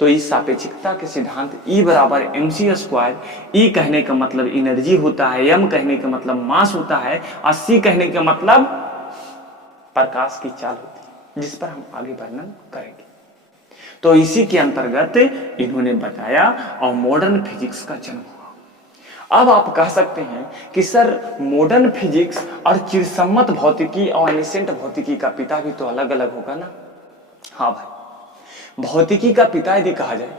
तो इस सापेक्षिकता के सिद्धांत E बराबर mc², E कहने का मतलब एनर्जी होता है, m कहने का मतलब मास होता है, और c कहने का मतलब प्रकाश की चाल होती है, जिस पर हम आगे वर्णन करेंगे। तो इसी के अंतर्गत इन्होंने बताया और मॉडर्न फिजिक्स का जन्म हुआ। अब आप कह सकते हैं कि सर मॉडर्न फिजिक्स और चिरसम्मत भौतिकी और एनिसेंट भौतिकी का पिता भी तो अलग अलग होगा ना? हाँ भाई, भौतिकी का पिता यदि कहा जाए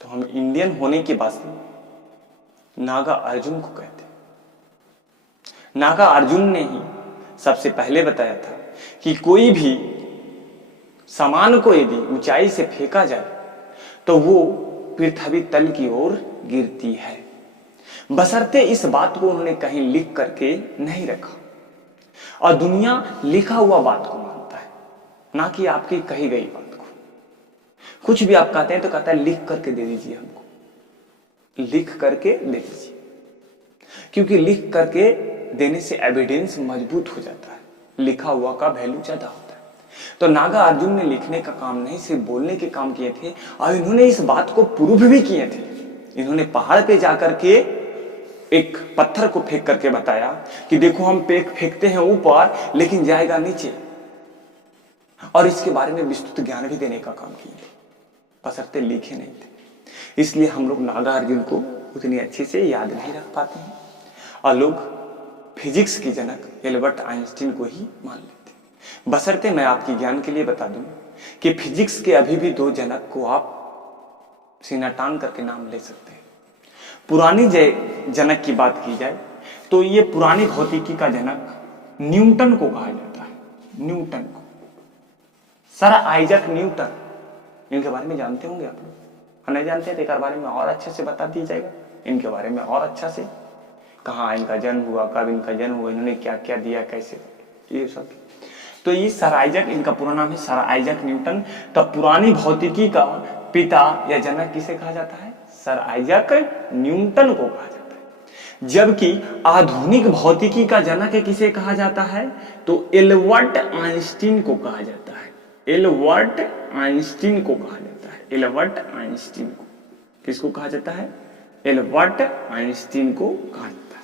तो हम इंडियन होने के वास्ते नागा अर्जुन को कहते हैं। नागा अर्जुन ने ही सबसे पहले बताया था कि कोई भी सामान को यदि ऊंचाई से फेंका जाए तो वो पृथ्वी तल की ओर गिरती है, बशर्ते इस बात को उन्होंने कहीं लिख करके नहीं रखा। और दुनिया लिखा हुआ बात को मानता है, ना कि आपकी कही गई बात को। कुछ भी आप कहते हैं तो कहता है लिख करके दे दीजिए हमको, लिख करके दे दीजिए, क्योंकि लिख करके देने से एविडेंस मजबूत हो जाता है, लिखा हुआ का वैल्यू ज्यादा होता है। तो नागा अर्जुन ने लिखने का काम नहीं, सिर्फ बोलने के काम किए थे, और इन्होंने इस बात को प्रूफ भी किए थे। इन्होंने पहाड़ पे जाकर के एक पत्थर को फेंक करके बताया कि देखो हम फेंकते हैं ऊपर लेकिन जाएगा नीचे, और इसके बारे में विस्तृत ज्ञान भी देने का काम किए थे, बशर्ते लिखे नहीं थे। इसलिए हम लोग नागा अर्जुन को उतनी अच्छे से याद नहीं रख पाते हैं, और लोग फिजिक्स की जनक एल्बर्ट आइंस्टीन को ही मान लेते हैं। बशर्ते मैं आपकी ज्ञान के लिए बता दूं कि फिजिक्स के अभी भी 2 जनक को आप सीना तान करके नाम ले सकते हैं। पुरानी जनक की बात की जाए तो ये पुरानी भौतिकी का जनक न्यूटन को कहा जाता है। न्यूटन को, सर आइजक न्यूटन, इनके बारे में जानते होंगे आप लोग, नहीं जानते तो एक बारे में और अच्छे से बता दिया जाएगा, इनके बारे में और अच्छा से, कहाँ इनका जन्म हुआ, कब इनका जन्म हुआ, इन्होंने क्या क्या दिया, कैसे, ये सब। तो ये सर आइजक, इनका पूरा नाम है सर आइजक न्यूटन। तो पुरानी भौतिकी का पिता या जनक किसे कहा जाता है? सर आइजक न्यूटन को कहा जाता है। जबकि आधुनिक भौतिकी का जनक किसे कहा जाता है? तो एल्बर्ट आइंस्टीन को कहा जाता है। एल्बर्ट आइंस्टीन को कहा जाता है। एल्बर्ट आइंस्टीन को किसको कहा जाता है? एल्बर्ट आइंस्टीन को कहा जाता है।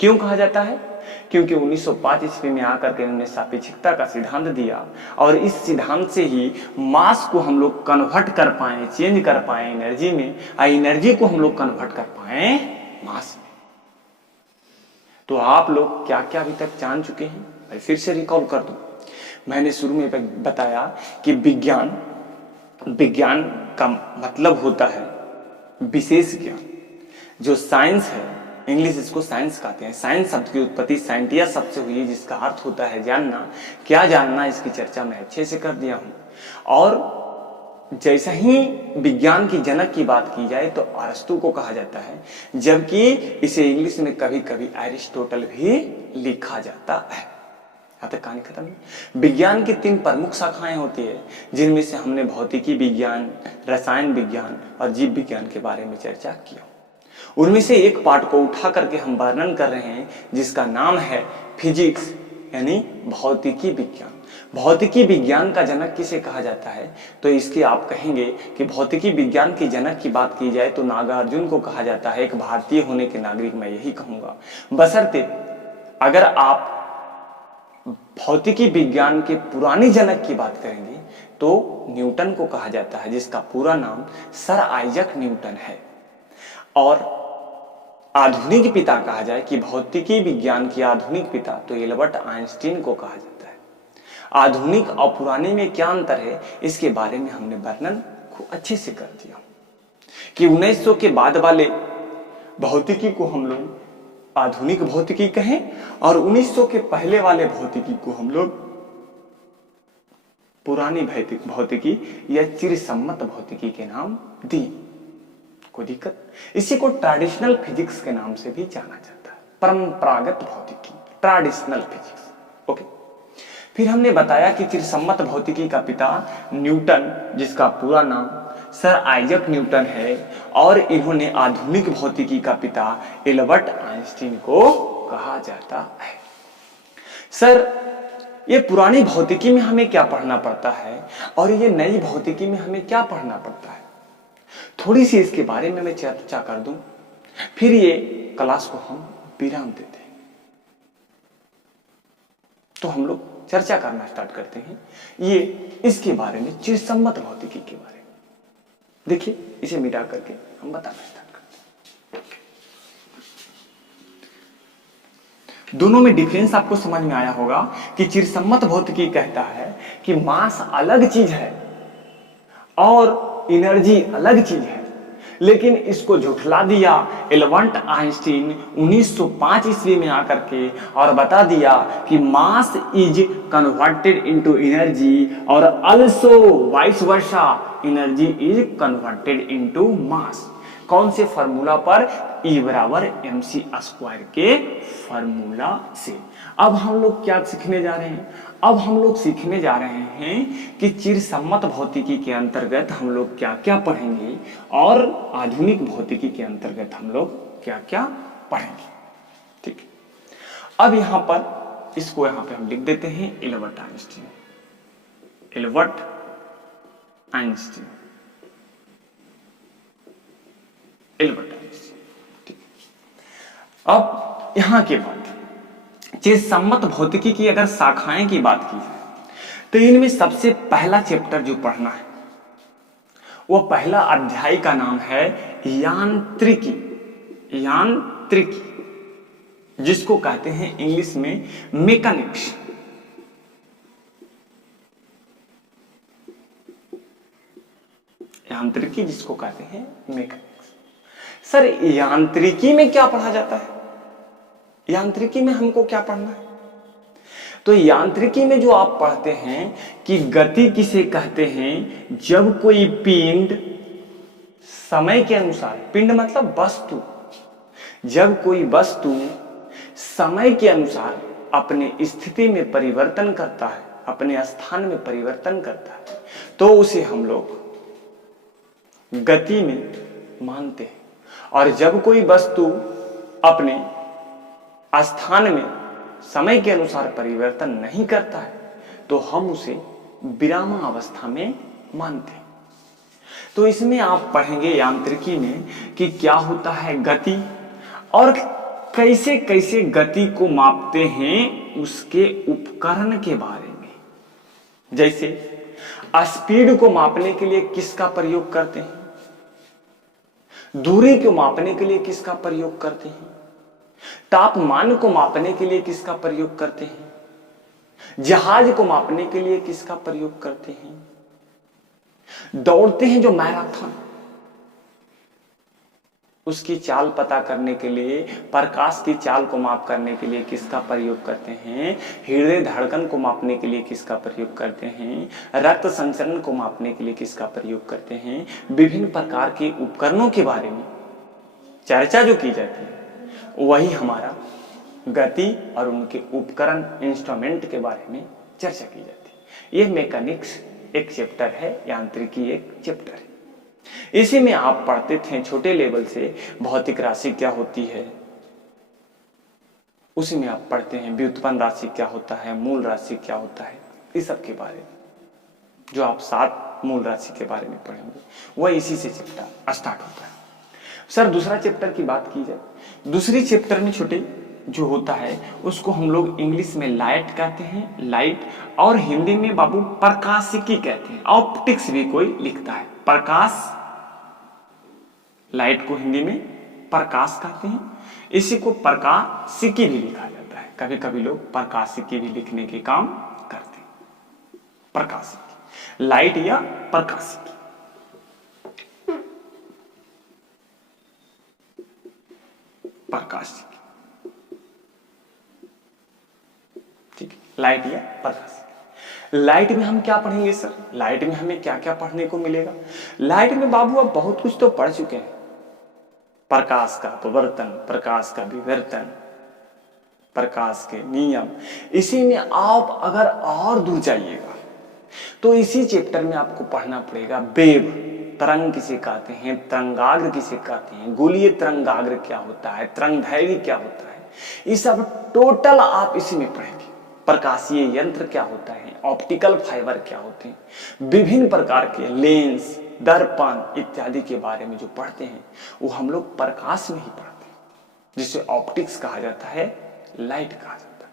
क्यों कहा जाता है? क्योंकि 1905 ईस्वी में आकर के उन्होंने सापेक्षिकता का सिद्धांत दिया, और इस सिद्धांत से ही मास को हम लोग कन्वर्ट कर पाए, चेंज कर पाए एनर्जी में, और एनर्जी को हम लोग कन्वर्ट कर पाए मास में। तो आप लोग क्या क्या अभी तक जान चुके हैं? मैं फिर से रिकॉल कर दूं। मैंने शुरू में बताया कि विज्ञान का मतलब होता है विशेष ज्ञान। जो साइंस है इंग्लिश इसको साइंस कहते हैं। साइंस शब्द की उत्पत्ति साइंटिया शब्द से हुई है, जिसका अर्थ होता है जानना। क्या जानना, इसकी चर्चा मैं अच्छे से कर दिया हूं। और जैसा ही विज्ञान की जनक की बात की जाए तो अरस्तु को कहा जाता है, जबकि इसे इंग्लिश में कभी कभी एरिस्टोटल भी लिखा जाता है। यहाँ तक कहानी खत्म। विज्ञान की 3 प्रमुख शाखाएं होती है, जिनमें से हमने भौतिकी विज्ञान, रसायन विज्ञान और जीव विज्ञान के बारे में चर्चा की। उनमें से एक पार्ट को उठा करके हम वर्णन कर रहे हैं, जिसका नाम है फिजिक्स, यानी भौतिकी विज्ञान। भौतिकी विज्ञान का जनक किसे कहा जाता है, तो इसके आप कहेंगे कि भौतिकी विज्ञान की जनक की बात की जाए तो नागार्जुन को कहा जाता है। एक भारतीय होने के नागरिक मैं यही कहूंगा, बशर्ते अगर आप भौतिकी विज्ञान के पुराने जनक की बात करेंगे तो न्यूटन को कहा जाता है, जिसका पूरा नाम सर आइजक न्यूटन है। और आधुनिक पिता कहा जाए कि भौतिकी विज्ञान की आधुनिक पिता, तो एल्बर्ट आइंस्टीन को कहा जाता है। आधुनिक और पुराने में क्या अंतर है, इसके बारे में हमने वर्णन को अच्छे से कर दिया कि 1900 के बाद वाले भौतिकी को हम लोग आधुनिक भौतिकी कहें, और 1900 के पहले वाले भौतिकी को हम लोग पुरानी भौतिकी या चिरसम्मत भौतिकी के नाम दी। कोई दिक्कत? इसी को ट्रेडिशनल फिजिक्स के नाम से भी जाना जाता है, परंपरागत भौतिकी, ट्रेडिशनल फिजिक्स। ओके, फिर हमने बताया कि चिरसम्मत भौतिकी का पिता न्यूटन, जिसका पूरा नाम सर आइजक न्यूटन है, और इन्होंने आधुनिक भौतिकी का पिता एल्बर्ट आइंस्टीन को कहा जाता है। सर, ये पुरानी भौतिकी में हमें क्या पढ़ना पड़ता है और ये नई भौतिकी में हमें क्या पढ़ना पड़ता है, थोड़ी सी इसके बारे में मैं चर्चा कर दूं, फिर ये क्लास को हम विराम देते हैं। तो हम लोग चर्चा करना स्टार्ट करते हैं ये इसके बारे में, चिरसम्मत भौतिकी के बारे में। देखिए, इसे मिटा करके हम बताना स्टार्ट करते हैं। दोनों में डिफरेंस आपको समझ में आया होगा कि चिरसम्मत भौतिकी कहता है कि मास अलग चीज है और एनर्जी अलग चीज है, लेकिन इसको झुठला दिया एल्बर्ट आइंस्टीन 1905 ईस्वी में आकर के, और बता दिया कि mass is converted into energy और also vice versa, energy is converted into mass. कौन से फार्मूला पर? E बराबर mc स्क्वायर के फार्मूला से। अब हम लोग क्या सीखने जा रहे हैं? अब हम लोग सीखने जा रहे हैं कि चिरसम्मत भौतिकी के अंतर्गत हम लोग क्या क्या पढ़ेंगे और आधुनिक भौतिकी के अंतर्गत हम लोग क्या क्या पढ़ेंगे। ठीक है, अब यहां पर इसको यहां पे हम लिख देते हैं Albert Einstein. Albert Einstein, Albert Einstein. ठीक, अब यहां के बाद चिरसम्मत भौतिकी की अगर शाखाएं की बात की जाए तो इनमें सबसे पहला चैप्टर जो पढ़ना है, वो पहला अध्याय का नाम है यांत्रिकी। यांत्रिकी, जिसको कहते हैं इंग्लिश में मैकेनिक्स। यांत्रिकी जिसको कहते हैं मैकेनिक्स। सर, यांत्रिकी में क्या पढ़ा जाता है? यांत्रिकी में हमको क्या पढ़ना है? तो यांत्रिकी में जो आप पढ़ते हैं कि गति किसे कहते हैं, जब कोई पिंड समय के अनुसार, पिंड मतलब वस्तु, जब कोई वस्तु समय के अनुसार अपने स्थिति में परिवर्तन करता है, अपने स्थान में परिवर्तन करता है, तो उसे हम लोग गति में मानते हैं। और जब कोई वस्तु अपने स्थान में समय के अनुसार परिवर्तन नहीं करता है तो हम उसे विरामावस्था में मानते हैं। तो इसमें आप पढ़ेंगे यांत्रिकी में कि क्या होता है गति और कैसे कैसे गति को मापते हैं, उसके उपकरण के बारे में। जैसे स्पीड को मापने के लिए किसका प्रयोग करते हैं, दूरी को मापने के लिए किसका प्रयोग करते हैं, तापमान को मापने के लिए किसका प्रयोग करते हैं, जहाज को मापने के लिए किसका प्रयोग करते हैं, दौड़ते हैं जो मैराथन, उसकी चाल पता करने के लिए, प्रकाश की चाल को माप करने के लिए किसका प्रयोग करते हैं? हृदय धड़कन को मापने के लिए किसका प्रयोग करते हैं? रक्त संचरण को मापने के लिए किसका प्रयोग करते हैं? विभिन्न प्रकार के उपकरणों के बारे में चर्चा जो की जाती है वही हमारा गति और उनके उपकरण इंस्ट्रूमेंट के बारे में चर्चा की जाती है। यह मैकेनिक्स एक चैप्टर है, यांत्रिकी एक चैप्टर है। इसी में आप पढ़ते थे छोटे लेवल से भौतिक राशि क्या होती है, उसी में आप पढ़ते हैं व्युत्पन्न राशि क्या होता है, मूल राशि क्या होता है, इस सब के बारे में जो आप 7 मूल राशि के बारे में पढ़ेंगे वह इसी से चैप्टर स्टार्ट होता है। सर दूसरा चैप्टर की बात की जाए, दूसरी चैप्टर में छोटे जो होता है उसको हम लोग इंग्लिश में लाइट कहते हैं, लाइट, और हिंदी में बाबू प्रकाशिकी कहते हैं। ऑप्टिक्स भी कोई लिखता है, प्रकाश, लाइट को हिंदी में प्रकाश कहते हैं, इसी को प्रकाशिकी भी लिखा जाता है। कभी कभी लोग प्रकाशिकी भी लिखने के काम करते हैं। प्रकाशिकी, लाइट या प्रकाशिकी। प्रकाशिकी, ठीक है, लाइट या प्रकाशिकी। लाइट में हम क्या पढ़ेंगे सर? लाइट में हमें क्या क्या पढ़ने को मिलेगा? लाइट में बाबू आप बहुत कुछ तो पढ़ चुके हैं, प्रकाश का अपवर्तन, प्रकाश का विवर्तन, प्रकाश के नियम। इसी में आप अगर और दूर जाइएगा तो इसी चैप्टर में आपको पढ़ना पड़ेगा वेव, तरंग किसे कहते हैं, तरंगाग्र किसे कहते हैं, गोलीय तरंगाग्र क्या होता है, तरंगदैर्घ्य क्या होता है, ये सब टोटल आप इसी में पढ़ेंगे। प्रकाशीय यंत्र क्या होता है, ऑप्टिकल फाइबर क्या होते हैं, विभिन्न प्रकार के लेंस, दर्पण इत्यादि के बारे में जो पढ़ते हैं वो हम लोग प्रकाश में ही पढ़ते हैं, जिसे ऑप्टिक्स कहा जाता है, लाइट कहा जाता है।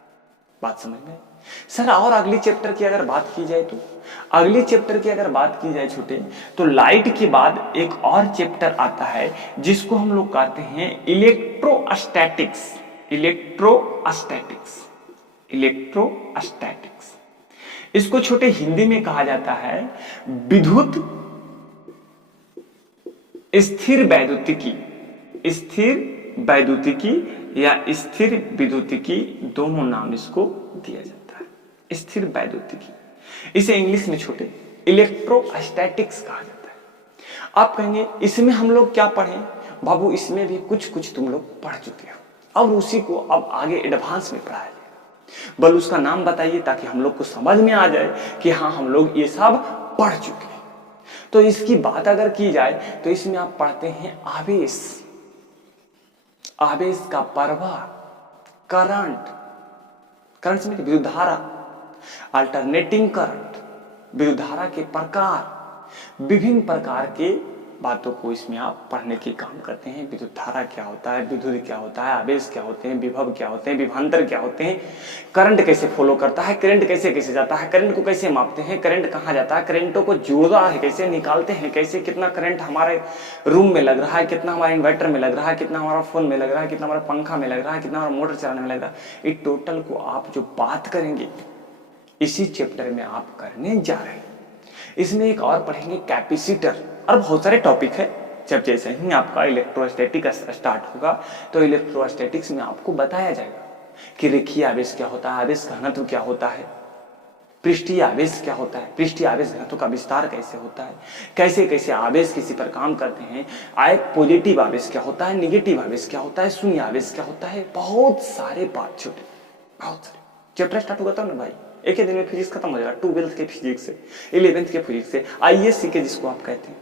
बात समझ में? सर और अगली चैप्टर की अगर बात की जाए तो अगले चैप्टर की अगर बात की जाए छोटे, तो लाइट के बाद एक और चैप्टर आता है जिसको हम लोग कहते हैं इलेक्ट्रोस्टैटिक्स। इलेक्ट्रोस्टैटिक्स, इलेक्ट्रोस्टैटिक्स, इसको छोटे हिंदी में कहा जाता है विद्युत स्थिर वैद्युतिकी। स्थिर वैद्युतिकी या स्थिर विद्युतिकी दोनों नाम इसको दिया जाता है। स्थिर वैद्युतिकी, इसे इंग्लिश में छोटे इलेक्ट्रोस्टैटिक्स कहा जाता है। आप कहेंगे इसमें हम लोग क्या पढ़ें? बाबू इसमें भी कुछ कुछ तुम लोग पढ़ चुके हो और उसी को अब आगे एडवांस में पढ़ाया जाएगा। बल उसका नाम बताइए ताकि हम लोग को समझ में आ जाए कि हाँ हम लोग ये सब पढ़ चुके हैं। तो इसकी बात अगर की जाए तो इसमें आप पढ़ते हैं आवेश, आवेश का प्रवाह, करंट, करंट में विद्युत धारा, अल्टरनेटिंग करंट, विद्युत धारा के प्रकार, विभिन्न प्रकार के बातों को इसमें आप पढ़ने की काम करते हैं। विद्युत धारा क्या होता है, विद्युत क्या होता है, आवेश क्या होते हैं, विभव क्या होते हैं, विभवांतर क्या होते हैं, करंट कैसे फॉलो करता है, करंट कैसे कैसे जाता है, करंट को कैसे मापते हैं, करंट कहाँ जाता है, करंटों को जोड़ता है कैसे, निकालते हैं कैसे, कितना करंट हमारे रूम में लग रहा है, कितना हमारे इन्वर्टर में लग रहा है, कितना हमारा फोन में लग रहा है, कितना हमारा पंखा में लग रहा है, कितना हमारा मोटर चलाने में लग रहा है। इस टोटल को आप जो बात करेंगे इसी चैप्टर में आप करने जा रहे हैं। इसमें एक और पढ़ेंगे कैपेसिटर, और बहुत सारे टॉपिक है। जब जैसे ही आपका इलेक्ट्रोस्टैटिक स्टार्ट होगा तो इलेक्ट्रोस्टैटिक्स में आपको बताया जाएगा कि रेखीय आवेश क्या होता है, आवेश घनत्व क्या होता है, पृष्ठीय आवेश क्या होता है, पृष्ठीय आवेश घनत्व का विस्तार कैसे होता है, कैसे कैसे आवेश किसी पर काम करते हैं, पॉजिटिव आवेश क्या होता है, निगेटिव आवेश क्या होता है, शून्य आवेश क्या होता है, बहुत सारे बात छोटे, बहुत सारे। चैप्टर स्टार्ट होगा तब ना भाई, एक ही दिन में फिजिक्स खत्म हो जाएगा। 12th के फिजिक्स से, 11th के फिजिक्स से, ISC के जिसको आप कहते हैं,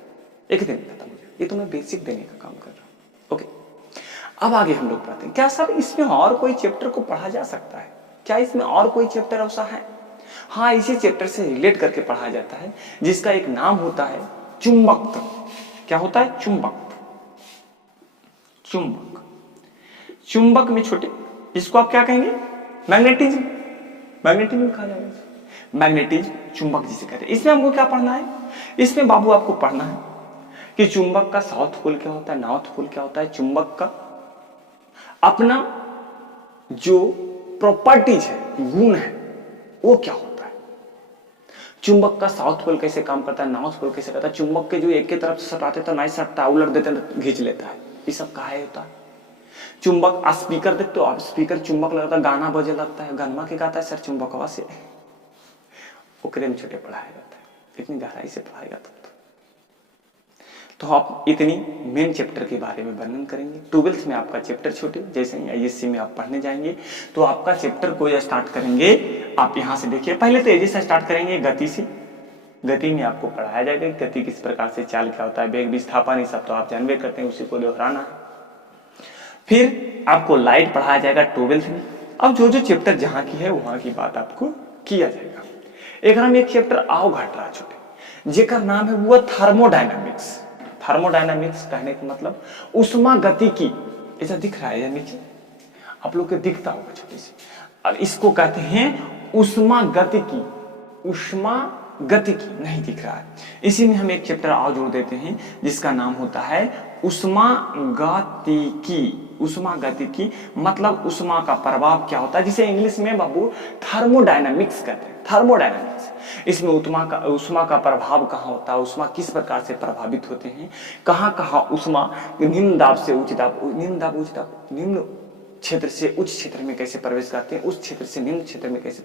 एक ही दिन में खत्म हो जाएगा। ये तो मैं बेसिक देने का काम कर रहा हूँ। ओके, अब आगे हम लोग पढ़ते हैं। क्या सर इसमें और कोई चैप्टर को पढ़ा जा सकता है? क्या इसमें और कोई चैप्टर ऐसा है? हाँ, इसी चैप्टर से रिलेट करके पढ़ा जाता है जिसका एक नाम होता है चुंबकत्व। क्या होता है? चुंबकत्व। चुंबक, चुंबक में छोटे इसको आप क्या कहेंगे? मैग्नेटिज्म। मैग्नेटिज्म कहा जाएगा। मैग्नेटिज्म, चुंबक जिसे कहते हैं। इसमें हमको क्या पढ़ना है? इसमें बाबू आपको पढ़ना है कि चुंबक का साउथ पोल क्या होता है, नॉर्थ पोल क्या होता है, चुंबक का अपना जो प्रॉपर्टीज है, गुण है, वो क्या होता है, चुंबक का साउथ पोल कैसे काम करता है, नॉर्थ पोल कैसे करता है, चुंबक के जो एक की तरफ से सटाते तो नहीं सटता, उलट देते तो खींच लेता है, ये सब काहे होता है? चुंबक, स्पीकर देखते हो आप, स्पीकर चुंबक लगता है, गाना बजे लगता है, गनमा के गाता है सर चुंबकवा से, ओकरे में छोटे पढ़ाया जाता है, इतनी गहराई से पढ़ाएगा तब तो आप इतनी मेन चैप्टर के बारे में वर्णन करेंगे। 12th में आपका चैप्टर छोटे, जैसे ही आईएससी में आप पढ़ने जाएंगे तो आपका चैप्टर को स्टार्ट करेंगे। आप यहाँ से देखिए, पहले तो एजी से स्टार्ट करेंगे, गति से। गति में आपको पढ़ाया जाएगा गति किस प्रकार से, चाल क्या होता है, वेग विस्थापन, ये सब तो आप जानबे करते हैं, उसी को दोहराना है। फिर आपको लाइट पढ़ाया जाएगा 12th में। अब जो जो चैप्टर जहाँ की है वहाँ की बात आपको किया जाएगा। एक चैप्टर आओ घट रहा छोटे, जेकर नाम है वो थर्मोडायनामिक्स। थर्मोडायनामिक्स कहने का मतलब उष्मा गतिकी, ऐसा दिख रहा है या नीचे आप लोग को दिखता होगा छोटे से, और इसको कहते हैं उष्मा गतिकी। उष्मा गतिकी नहीं दिख रहा है, इसी में हम एक चैप्टर और जोड़ देते हैं जिसका नाम होता है उष्मा गतिकी। उष्मा गतिकी मतलब उष्मा का प्रभाव क्या होता है, जिसे इंग्लिश में बाबू थर्मोडायनामिक्स कहते हैं। थर्मोडायनामिक्स, इसमें उष्मा का प्रभाव कहाँ होता है, उष्मा किस प्रकार से प्रभावित होते हैं, कहाँ कहाँ उष्मा निम्न दाब से उच्च दाब, निम्न क्षेत्र से उच्च क्षेत्र में कैसे प्रवेश करते हैं, उस क्षेत्र से निम्न क्षेत्र में कैसे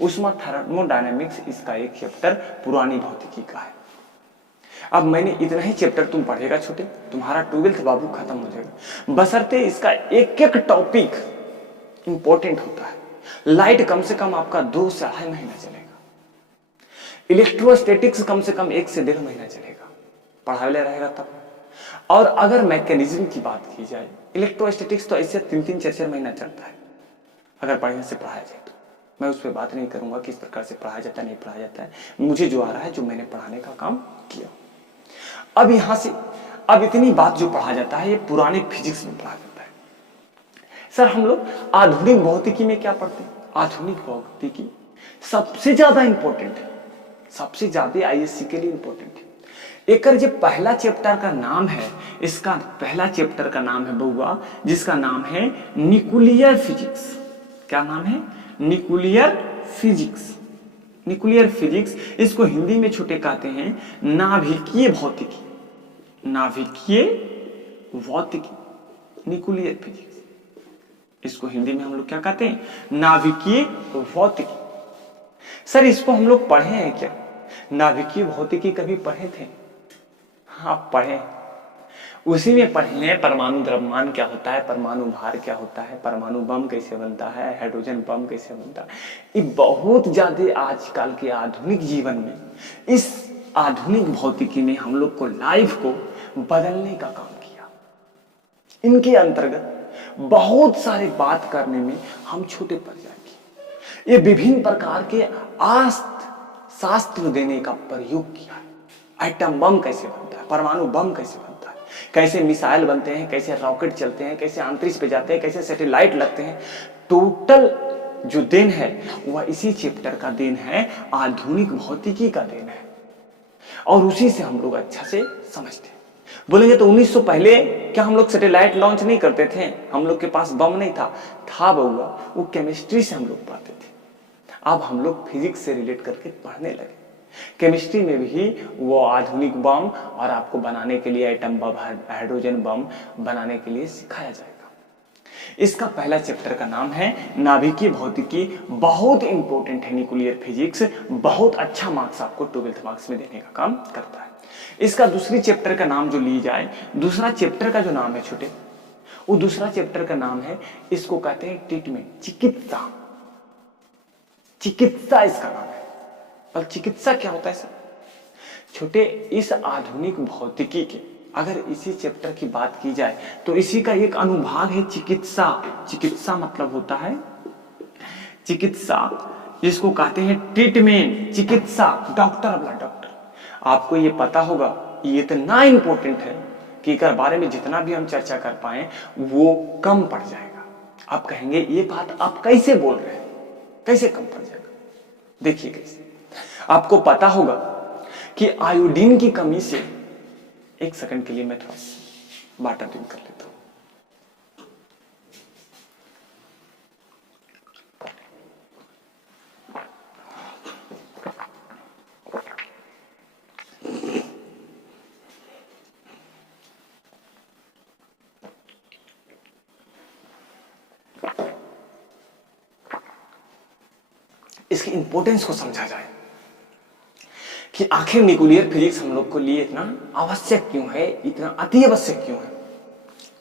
उष्मा थर्मोडायनामिक्स, इसका एक चैप्टर पुरानी भौतिकी का है। अब मैंने इतना ही चैप्टर तुम पढ़ेगा छोटे, तुम्हारा 12th बाबू खत्म हो जाएगा, बशर्ते इसका एक एक टॉपिक इंपॉर्टेंट होता है। लाइट कम से कम आपका 2 से 2.5 महीना चलेगा, इलेक्ट्रोस्टैटिक्स कम से कम 1 से 1.5 महीना चलेगा, पढ़ावे रहेगा तब। और अगर मैकेनिज्म की बात की जाए, इलेक्ट्रोस्टैटिक्स तो ऐसे 3-3, 4-4 महीना चलता है अगर बढ़िया से पढ़ाया जाए तो। मैं उस पर बात नहीं करूंगा किस प्रकार से पढ़ाया जाता है, नहीं पढ़ाया जाता है, मुझे जो आ रहा है, जो मैंने पढ़ाने का काम किया। अब यहां से अब इतनी बात जो पढ़ा जाता है ये पुराने फिजिक्स में पढ़ा जाता है। सर हम लोग आधुनिक भौतिकी में क्या पढ़ते हैं? आधुनिक भौतिकी सबसे ज्यादा इंपॉर्टेंट है, सबसे ज्यादा आईएससी के लिए इंपॉर्टेंट है। एक जो पहला चैप्टर का नाम है, इसका पहला चैप्टर का नाम है बउआ, जिसका नाम है न्यूक्लियर फिजिक्स। क्या नाम है? Nuclear physics. न्यूक्लियर फिजिक्स, इसको हिंदी में छोटे कहते हैं नाभिकीय भौतिकी। नाभिकीय भौतिकी, न्यूक्लियर फिजिक्स, इसको हिंदी में हम लोग क्या कहते हैं? नाभिकीय भौतिकी। सर इसको हम लोग पढ़े हैं क्या? नाभिकीय भौतिकी कभी पढ़े थे? हाँ पढ़े, उसी में पढ़े हैं परमाणु द्रव्यमान क्या होता है, परमाणु भार क्या होता है, परमाणु बम कैसे बनता है, हाइड्रोजन बम कैसे बनता है। ये बहुत ज्यादा आजकल के आधुनिक जीवन में, इस आधुनिक भौतिकी ने हम लोग को लाइफ को बदलने का काम किया। इनके अंतर्गत बहुत सारे बात करने में हम छोटे पड़ जाएंगे। ये विभिन्न प्रकार के शास्त्र देने का प्रयोग किया है। एटम बम कैसे बनता है, परमाणु बम कैसे बनता है, कैसे मिसाइल बनते हैं, कैसे रॉकेट चलते हैं, कैसे अंतरिक्ष पे जाते हैं, कैसे सैटेलाइट लगते हैं। टोटल जो देन है वह इसी चैप्टर का देन है, आधुनिक भौतिकी का देन है, और उसी से हम लोग अच्छा से समझते हैं। बोलेंगे तो 1900 पहले क्या हम लोग सैटेलाइट लॉन्च नहीं करते थे? हम लोग के पास बम नहीं था बउआ, वो केमिस्ट्री से हम लोग पढ़ते थे। अब हम लोग फिजिक्स से रिलेट करके पढ़ने लगे। केमिस्ट्री में भी वो आधुनिक बम और आपको बनाने के लिए एटम बम, हाइड्रोजन बम बनाने के लिए सिखाया जाएगा। इसका पहला चैप्टर का नाम है नाभिकीय भौतिकी, बहुत इंपॉर्टेंट है न्यूक्लियर फिजिक्स, बहुत अच्छा मार्क्स आपको 12th मार्क्स में देने का काम करता है। इसका दूसरी चैप्टर का नाम जो ली जाए, दूसरा चैप्टर का जो नाम है छोटे, वो दूसरा चैप्टर का नाम है, इसको कहते हैं ट्रीटमेंट, चिकित्सा। चिकित्सा इसका नाम है। और चिकित्सा क्या होता है सर? छोटे, इस आधुनिक भौतिकी के अगर इसी चैप्टर की बात की जाए तो इसी का एक अनुभाग है चिकित्सा। चिकित्सा मतलब होता है चिकित्सा, जिसको कहते हैं ट्रीटमेंट। चिकित्सा, डॉक्टर वाला डॉक्टर। आपको ये पता होगा, ये इतना इंपॉर्टेंट है कि इसके बारे में जितना भी हम चर्चा कर पाए वो कम पड़ जाएगा। आप कहेंगे ये बात आप कैसे बोल रहे हैं, कैसे कम पड़ जाएगा? देखिए कैसे। आपको पता होगा कि आयोडीन की कमी से, एक सेकंड के लिए मैं थोड़ा वाटर ड्रिंक कर लेता हूं। इसकी इंपॉर्टेंस को समझा जाए कि आखिर न्यूक्लियर फिजिक्स हम लोग को लिए इतना आवश्यक क्यों है, इतना अति आवश्यक क्यों है।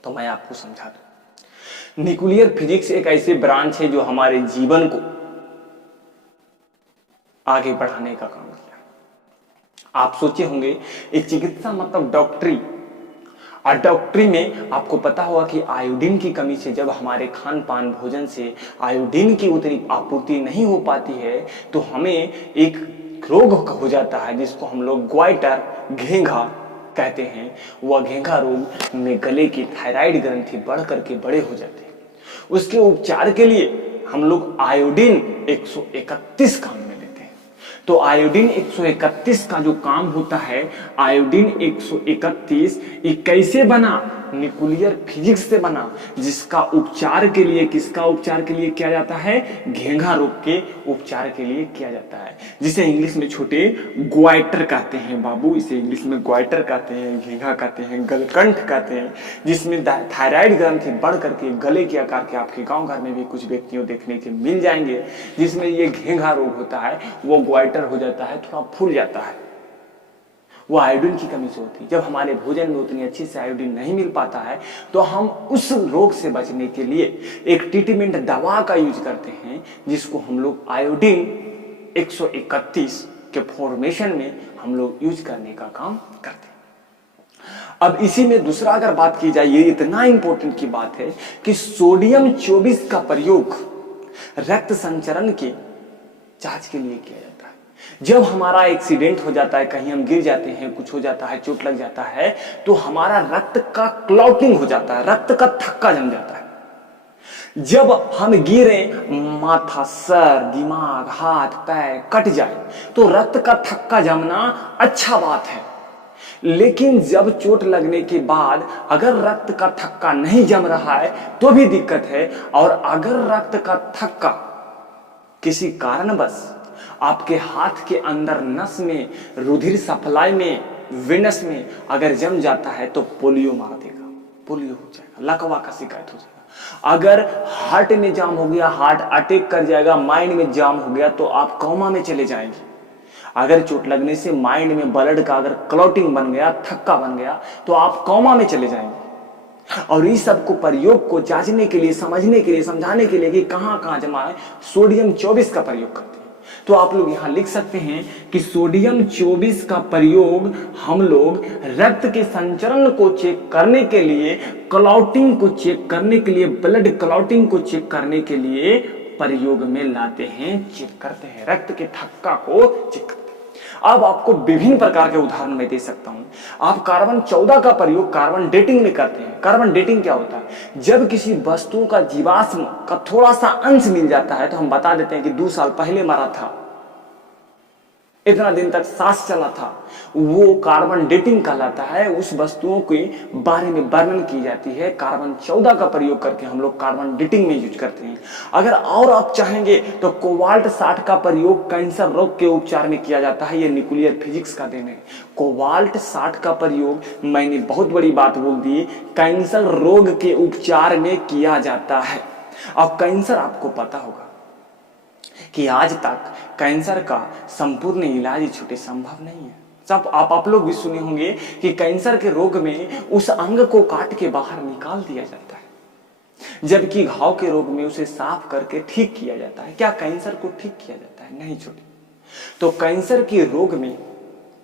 तो मैं आपको समझा दूं। न्यूक्लियर फिजिक्स एक ऐसे ब्रांच है जो हमारे जीवन को आगे बढ़ाने का काम किया। आप सोचे होंगे एक चिकित्सा मतलब डॉक्टरी, और डॉक्टरी में आपको पता होगा कि आयोडीन की कमी से जब हमारे खान पान भोजन से आयोडीन की उतनी आपूर्ति नहीं हो पाती है तो हमें एक रोग हो जाता है जिसको हम लोग ग्वाइटर, घेंघा कहते हैं। वह घेंघा रोग में गले की थायराइड ग्रंथि बढ़ करके बड़े हो जाते हैं। उसके उपचार के लिए हम लोग आयोडीन 131 काम में लेते हैं। तो आयोडीन 131 का जो काम होता है, आयोडीन 131 ये कैसे बना? न्यूक्लियर फिजिक्स से बना, जिसका उपचार के लिए, किसका उपचार के लिए किया जाता है? घेंघा रोग के उपचार के लिए किया जाता है, जिसे इंग्लिश में छोटे ग्वाइटर कहते हैं बाबू। इसे इंग्लिश में ग्वाइटर कहते हैं, घेंघा कहते हैं, गलकंठ कहते हैं, जिसमें थायराइड ग्रंथि बढ़ करके गले के आकार के आपके गांव घर में भी कुछ व्यक्तियों देखने के मिल जाएंगे जिसमें ये घेंघा रोग होता है, वो ग्वाइटर हो जाता है, थोड़ा फूल जाता है। वो आयोडीन की कमी से होती है। जब हमारे भोजन में उतनी अच्छी से आयोडीन नहीं मिल पाता है तो हम उस रोग से बचने के लिए एक ट्रीटमेंट दवा का यूज करते हैं, जिसको हम लोग आयोडीन 131 के फॉर्मेशन में हम लोग यूज करने का काम करते हैं। अब इसी में दूसरा अगर बात की जाए, ये इतना इंपॉर्टेंट की बात है कि सोडियम 24 का प्रयोग रक्त संचरण के जांच के लिए किया जाता है। जब हमारा एक्सीडेंट हो जाता है, कहीं हम गिर जाते हैं, कुछ हो जाता है, चोट लग जाता है, तो हमारा रक्त का क्लॉटिंग हो जाता है, रक्त का थक्का जम जाता है। जब हम गिरे, माथा, सर, दिमाग, हाथ, पैर कट जाए तो रक्त का थक्का जमना अच्छा बात है। लेकिन जब चोट लगने के बाद अगर रक्त का थक्का नहीं जम रहा है तो भी दिक्कत है। और अगर रक्त का थक्का किसी कारणवश आपके हाथ के अंदर नस में, रुधिर सप्लाई में, वेनस में अगर जम जाता है तो पोलियो मार देगा, पोलियो हो जाएगा, लकवा का शिकायत हो जाएगा। अगर हार्ट में जाम हो गया, हार्ट अटैक कर जाएगा, माइंड में जाम हो गया तो आप कोमा में चले जाएंगे। अगर चोट लगने से माइंड में ब्लड का अगर क्लॉटिंग बन गया, थक्का बन गया तो आप कोमा में चले जाएंगे। और इस सब को प्रयोग को जांचने के लिए, समझने के लिए, समझाने के लिए कि कहां कहां जमा है, सोडियम 24 का प्रयोग करते हैं। तो आप लोग यहां लिख सकते हैं कि सोडियम 24 का प्रयोग हम लोग रक्त के संचरण को चेक करने के लिए, क्लॉटिंग को चेक करने के लिए, ब्लड क्लॉटिंग को चेक करने के लिए प्रयोग में लाते हैं, चेक करते हैं, रक्त के थक्का को चेक करते हैं। अब आपको विभिन्न प्रकार के उदाहरण मैं दे सकता हूं। आप कार्बन 14 का प्रयोग कार्बन डेटिंग में करते हैं। कार्बन डेटिंग क्या होता है? जब किसी वस्तु का जीवाश्म का थोड़ा सा अंश मिल जाता है तो हम बता देते हैं कि 2 साल पहले मरा था, इतना दिन तक सांस चला था, वो कार्बन डेटिंग कहलाता है। उस वस्तुओं के बारे में वर्णन की जाती है। कार्बन 14 का प्रयोग करके हम लोग कार्बन डेटिंग में यूज करते हैं। अगर और आप चाहेंगे तो कोबाल्ट 60 का प्रयोग कैंसर रोग के उपचार में किया जाता है। ये न्यूक्लियर फिजिक्स का देन है। कोबाल्ट 60 का प्रयोग, मैंने बहुत बड़ी बात बोल दी, कैंसर रोग के उपचार में किया जाता है। और कैंसर, आपको पता होगा कि आज तक कैंसर का संपूर्ण इलाज छूटे संभव नहीं है। सब आप लोग भी सुने होंगे कि कैंसर के रोग में उस अंग को काट के बाहर निकाल दिया जाता है, जबकि घाव के रोग में उसे साफ करके ठीक किया जाता है। क्या कैंसर को ठीक किया जाता है? नहीं छोटे। तो कैंसर के रोग में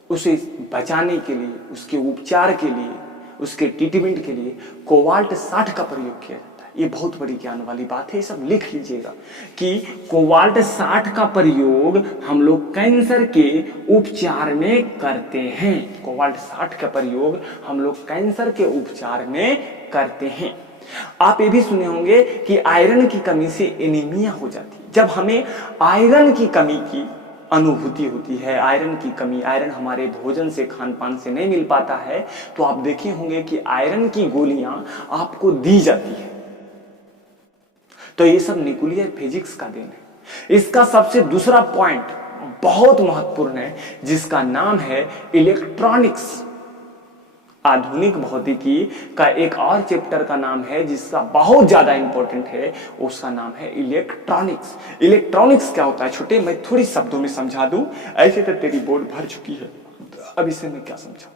उसे बचाने के लिए, उसके उपचार के लिए, उसके ट्रीटमेंट के लिए कोबाल्ट 60 का प्रयोग किया जाता है। ये बहुत बड़ी ज्ञान वाली बात है, ये सब लिख लीजिएगा कि कोबाल्ट 60 का प्रयोग हम लोग कैंसर के उपचार में करते हैं। कोबाल्ट 60 का प्रयोग हम लोग कैंसर के उपचार में करते हैं। आप ये भी सुने होंगे कि आयरन की कमी से एनीमिया हो जाती है। जब हमें आयरन की कमी की अनुभूति होती है, आयरन की कमी, आयरन हमारे भोजन से, खान पान से नहीं मिल पाता है, तो आप देखे होंगे कि आयरन की गोलियां आपको दी जाती है। तो ये सब न्यूक्लियर फिजिक्स का देन है। इसका सबसे दूसरा पॉइंट बहुत महत्वपूर्ण है, जिसका नाम है इलेक्ट्रॉनिक्स। आधुनिक भौतिकी का एक और चैप्टर का नाम है जिसका बहुत ज्यादा इंपॉर्टेंट है, उसका नाम है इलेक्ट्रॉनिक्स। इलेक्ट्रॉनिक्स क्या होता है छोटे, मैं थोड़ी शब्दों में समझा दूं, ऐसे तो तेरी बोर्ड भर चुकी है, अब इसे मैं क्या समझाऊं।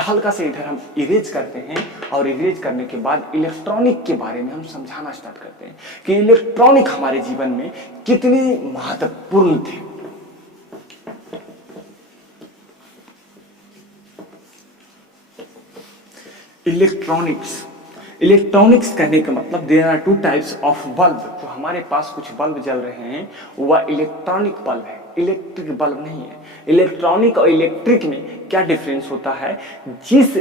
हल्का से इधर हम इरेज करते हैं और इरेज करने के बाद इलेक्ट्रॉनिक के बारे में हम समझाना स्टार्ट करते हैं कि इलेक्ट्रॉनिक हमारे जीवन में कितनी महत्वपूर्ण थे। इलेक्ट्रॉनिक्स कहने का मतलब there are two types of bulb. तो हमारे पास कुछ बल्ब जल रहे हैं वह इलेक्ट्रॉनिक बल्ब है, इलेक्ट्रिक बल्ब नहीं है। इलेक्ट्रॉनिक और इलेक्ट्रिक में क्या डिफरेंस होता है, जिस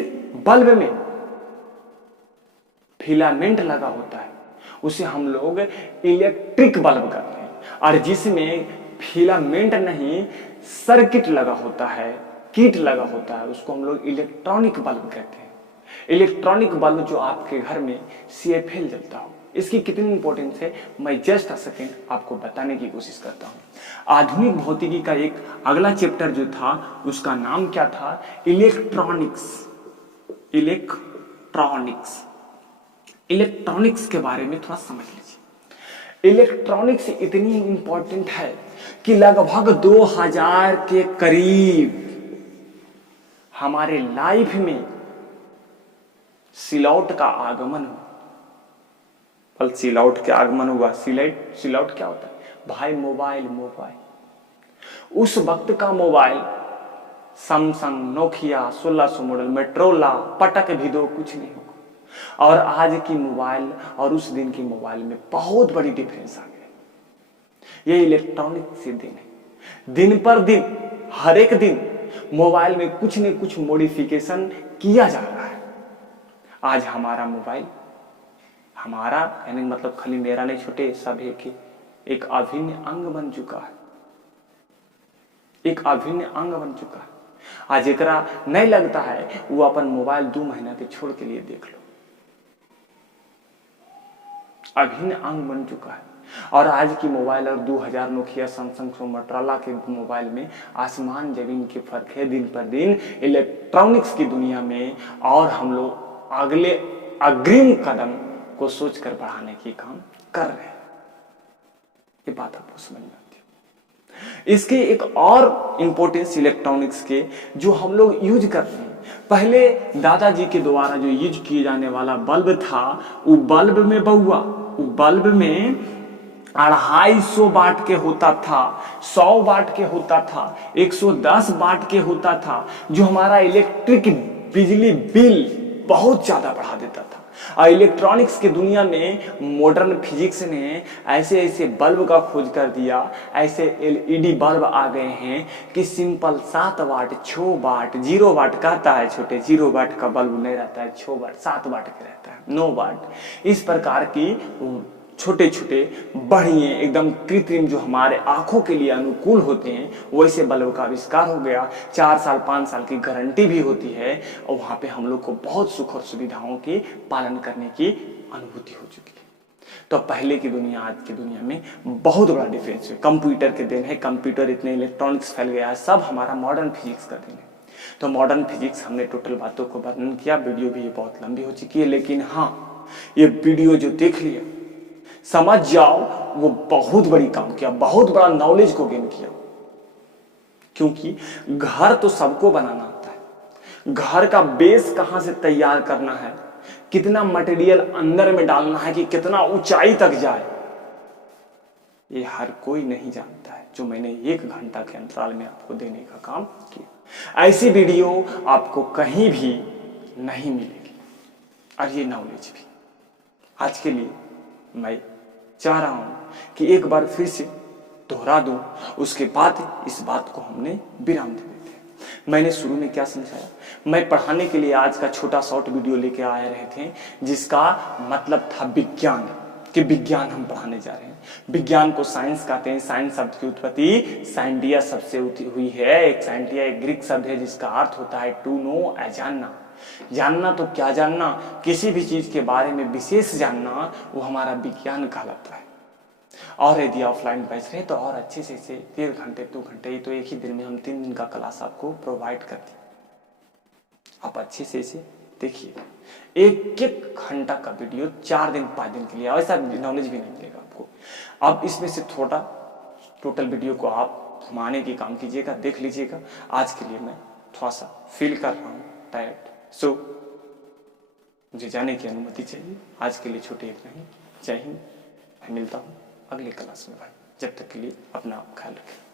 बल्ब में फिलामेंट लगा होता है उसे हम लोग इलेक्ट्रिक बल्ब कहते हैं, और जिसमें फिलामेंट नहीं सर्किट लगा होता है, किट लगा होता है, उसको हम लोग इलेक्ट्रॉनिक बल्ब कहते हैं। इलेक्ट्रॉनिक बल्ब जो आपके घर में CFL जलता हो, इसकी कितनी इंपॉर्टेंस है मैं जस्ट अ सेकेंड आपको बताने की कोशिश करता हूं। आधुनिक भौतिकी का एक अगला चैप्टर जो था उसका नाम क्या था, इलेक्ट्रॉनिक्स के बारे में थोड़ा समझ लीजिए। इलेक्ट्रॉनिक्स इतनी इंपॉर्टेंट है कि लगभग 2000 के करीब हमारे लाइफ में सिलौट का आगमन हुआ। सिलौट के आगमन हुआ। सिलौट क्या होता है भाई, मोबाइल। उस वक्त का मोबाइल सैमसंग, नोकिया, 1600 मॉडल, मेट्रोला, पटक भी दो कुछ नहीं होगा। और आज की मोबाइल और उस दिन की मोबाइल में बहुत बड़ी डिफरेंस आ गया। ये इलेक्ट्रॉनिक से दिन है। दिन पर दिन, हर एक दिन मोबाइल में कुछ न कुछ मॉडिफिकेशन किया जा रहा है। आज हमारा मोबाइल, हमारा यानी मतलब खाली मेरा नहीं, छोटे सभी के एक अभिन्न अंग बन चुका है, एक अभिन्न अंग बन चुका है। आज एकरा नहीं लगता है वो अपन मोबाइल 2 महीना के छोड़ के लिए देख लो, अभिन्न अंग बन चुका है। और आज की मोबाइल और 2000 नोकिया, सैमसंग, मोटरोला के मोबाइल में आसमान जमीन के फर्क है। दिन पर दिन इलेक्ट्रॉनिक्स की दुनिया में और हम लोग अगले अग्रिम कदम को सोचकर बढ़ाने की काम कर रहे हैं। ये बात आपको समझ में आती है। इसके एक और इंपॉर्टेंस इलेक्ट्रॉनिक्स के जो हम लोग यूज करते हैं, पहले दादाजी के द्वारा जो यूज किए जाने वाला बल्ब था, वो बल्ब में बउआ, वो बल्ब में 250 वाट के होता था, 100 वाट के होता था, 110 वाट के होता था, जो हमारा इलेक्ट्रिक बिजली बिल बहुत ज्यादा बढ़ा देता था। और इलेक्ट्रॉनिक्स की दुनिया में मॉडर्न फिजिक्स ने ऐसे ऐसे बल्ब का खोज कर दिया, ऐसे LED बल्ब आ गए हैं कि सिंपल 7 वाट, 6 वाट, 0 वाट कहता है छोटे, 0 वाट का बल्ब नहीं रहता है, 6 वाट, 7 वाट का रहता है, 9 वाट। इस प्रकार की छोटे छोटे बढ़िए एकदम कृत्रिम जो हमारे आंखों के लिए अनुकूल होते हैं वैसे बल्ब का आविष्कार हो गया। 4 साल 5 साल की गारंटी भी होती है और वहां पे हम लोग को बहुत सुख और सुविधाओं के पालन करने की अनुभूति हो चुकी है। तो पहले की दुनिया आज की दुनिया में बहुत बड़ा डिफरेंस है। कंप्यूटर के दिन है, कंप्यूटर इतने इलेक्ट्रॉनिक्स फैल गया है, सब हमारा मॉडर्न फिजिक्स का दिन है। तो मॉडर्न फिजिक्स हमने टोटल बातों को वर्णन किया, वीडियो भी ये बहुत लंबी हो चुकी है, लेकिन हाँ ये वीडियो जो देख लिया समझ जाओ वो बहुत बड़ी काम किया, बहुत बड़ा नॉलेज को गेन किया। क्योंकि घर तो सबको बनाना आता है, घर का बेस कहां से तैयार करना है, कितना मटेरियल अंदर में डालना है कि कितना ऊंचाई तक जाए, ये हर कोई नहीं जानता है, जो मैंने 1 घंटा के अंतराल में आपको देने का काम किया। ऐसी वीडियो आपको कहीं भी नहीं मिलेगी और ये नॉलेज भी। आज के लिए मैं चाह रहा हूं कि एक बार फिर से दोहरा दूं, उसके बाद इस बात को हमने विराम दे देते हैं। मैंने शुरू में क्या समझाया, मैं पढ़ाने के लिए आज का छोटा शॉर्ट वीडियो लेके आए रहे थे जिसका मतलब था विज्ञान, कि विज्ञान हम पढ़ाने जा रहे हैं। विज्ञान को साइंस कहते हैं। साइंस शब्द की उत्पत्ति साइंटिया शब्द से हुई है। एक साइंटिया एक ग्रीक शब्द है जिसका अर्थ होता है टू नो, जानना। जानना तो क्या जानना, किसी भी चीज के बारे में विशेष जानना, वो हमारा विज्ञान कहलाता है। और यदि ऑफलाइन बैच रहे तो और अच्छे से 1.5 घंटे 2 घंटे, ये तो एक ही दिन में हम 3 दिन का क्लास आपको प्रोवाइड करते हैं। आप अच्छे से इसे देखिए। एक एक घंटा का वीडियो 4 दिन 5 दिन के लिए, ऐसा नॉलेज भी नहीं मिलेगा आपको। अब इसमें से थोड़ा टोटल वीडियो को आप घुमाने की काम कीजिएगा, देख लीजिएगा। आज के लिए मैं थोड़ा सा फील कर रहा हूँ टायर्ड, सो मुझे जाने की अनुमति चाहिए। आज के लिए छुट्टी इतना ही। जय हिंद। मैं मिलता हूँ अगली क्लास में भाई। जब तक के लिए अपना ख्याल रखें।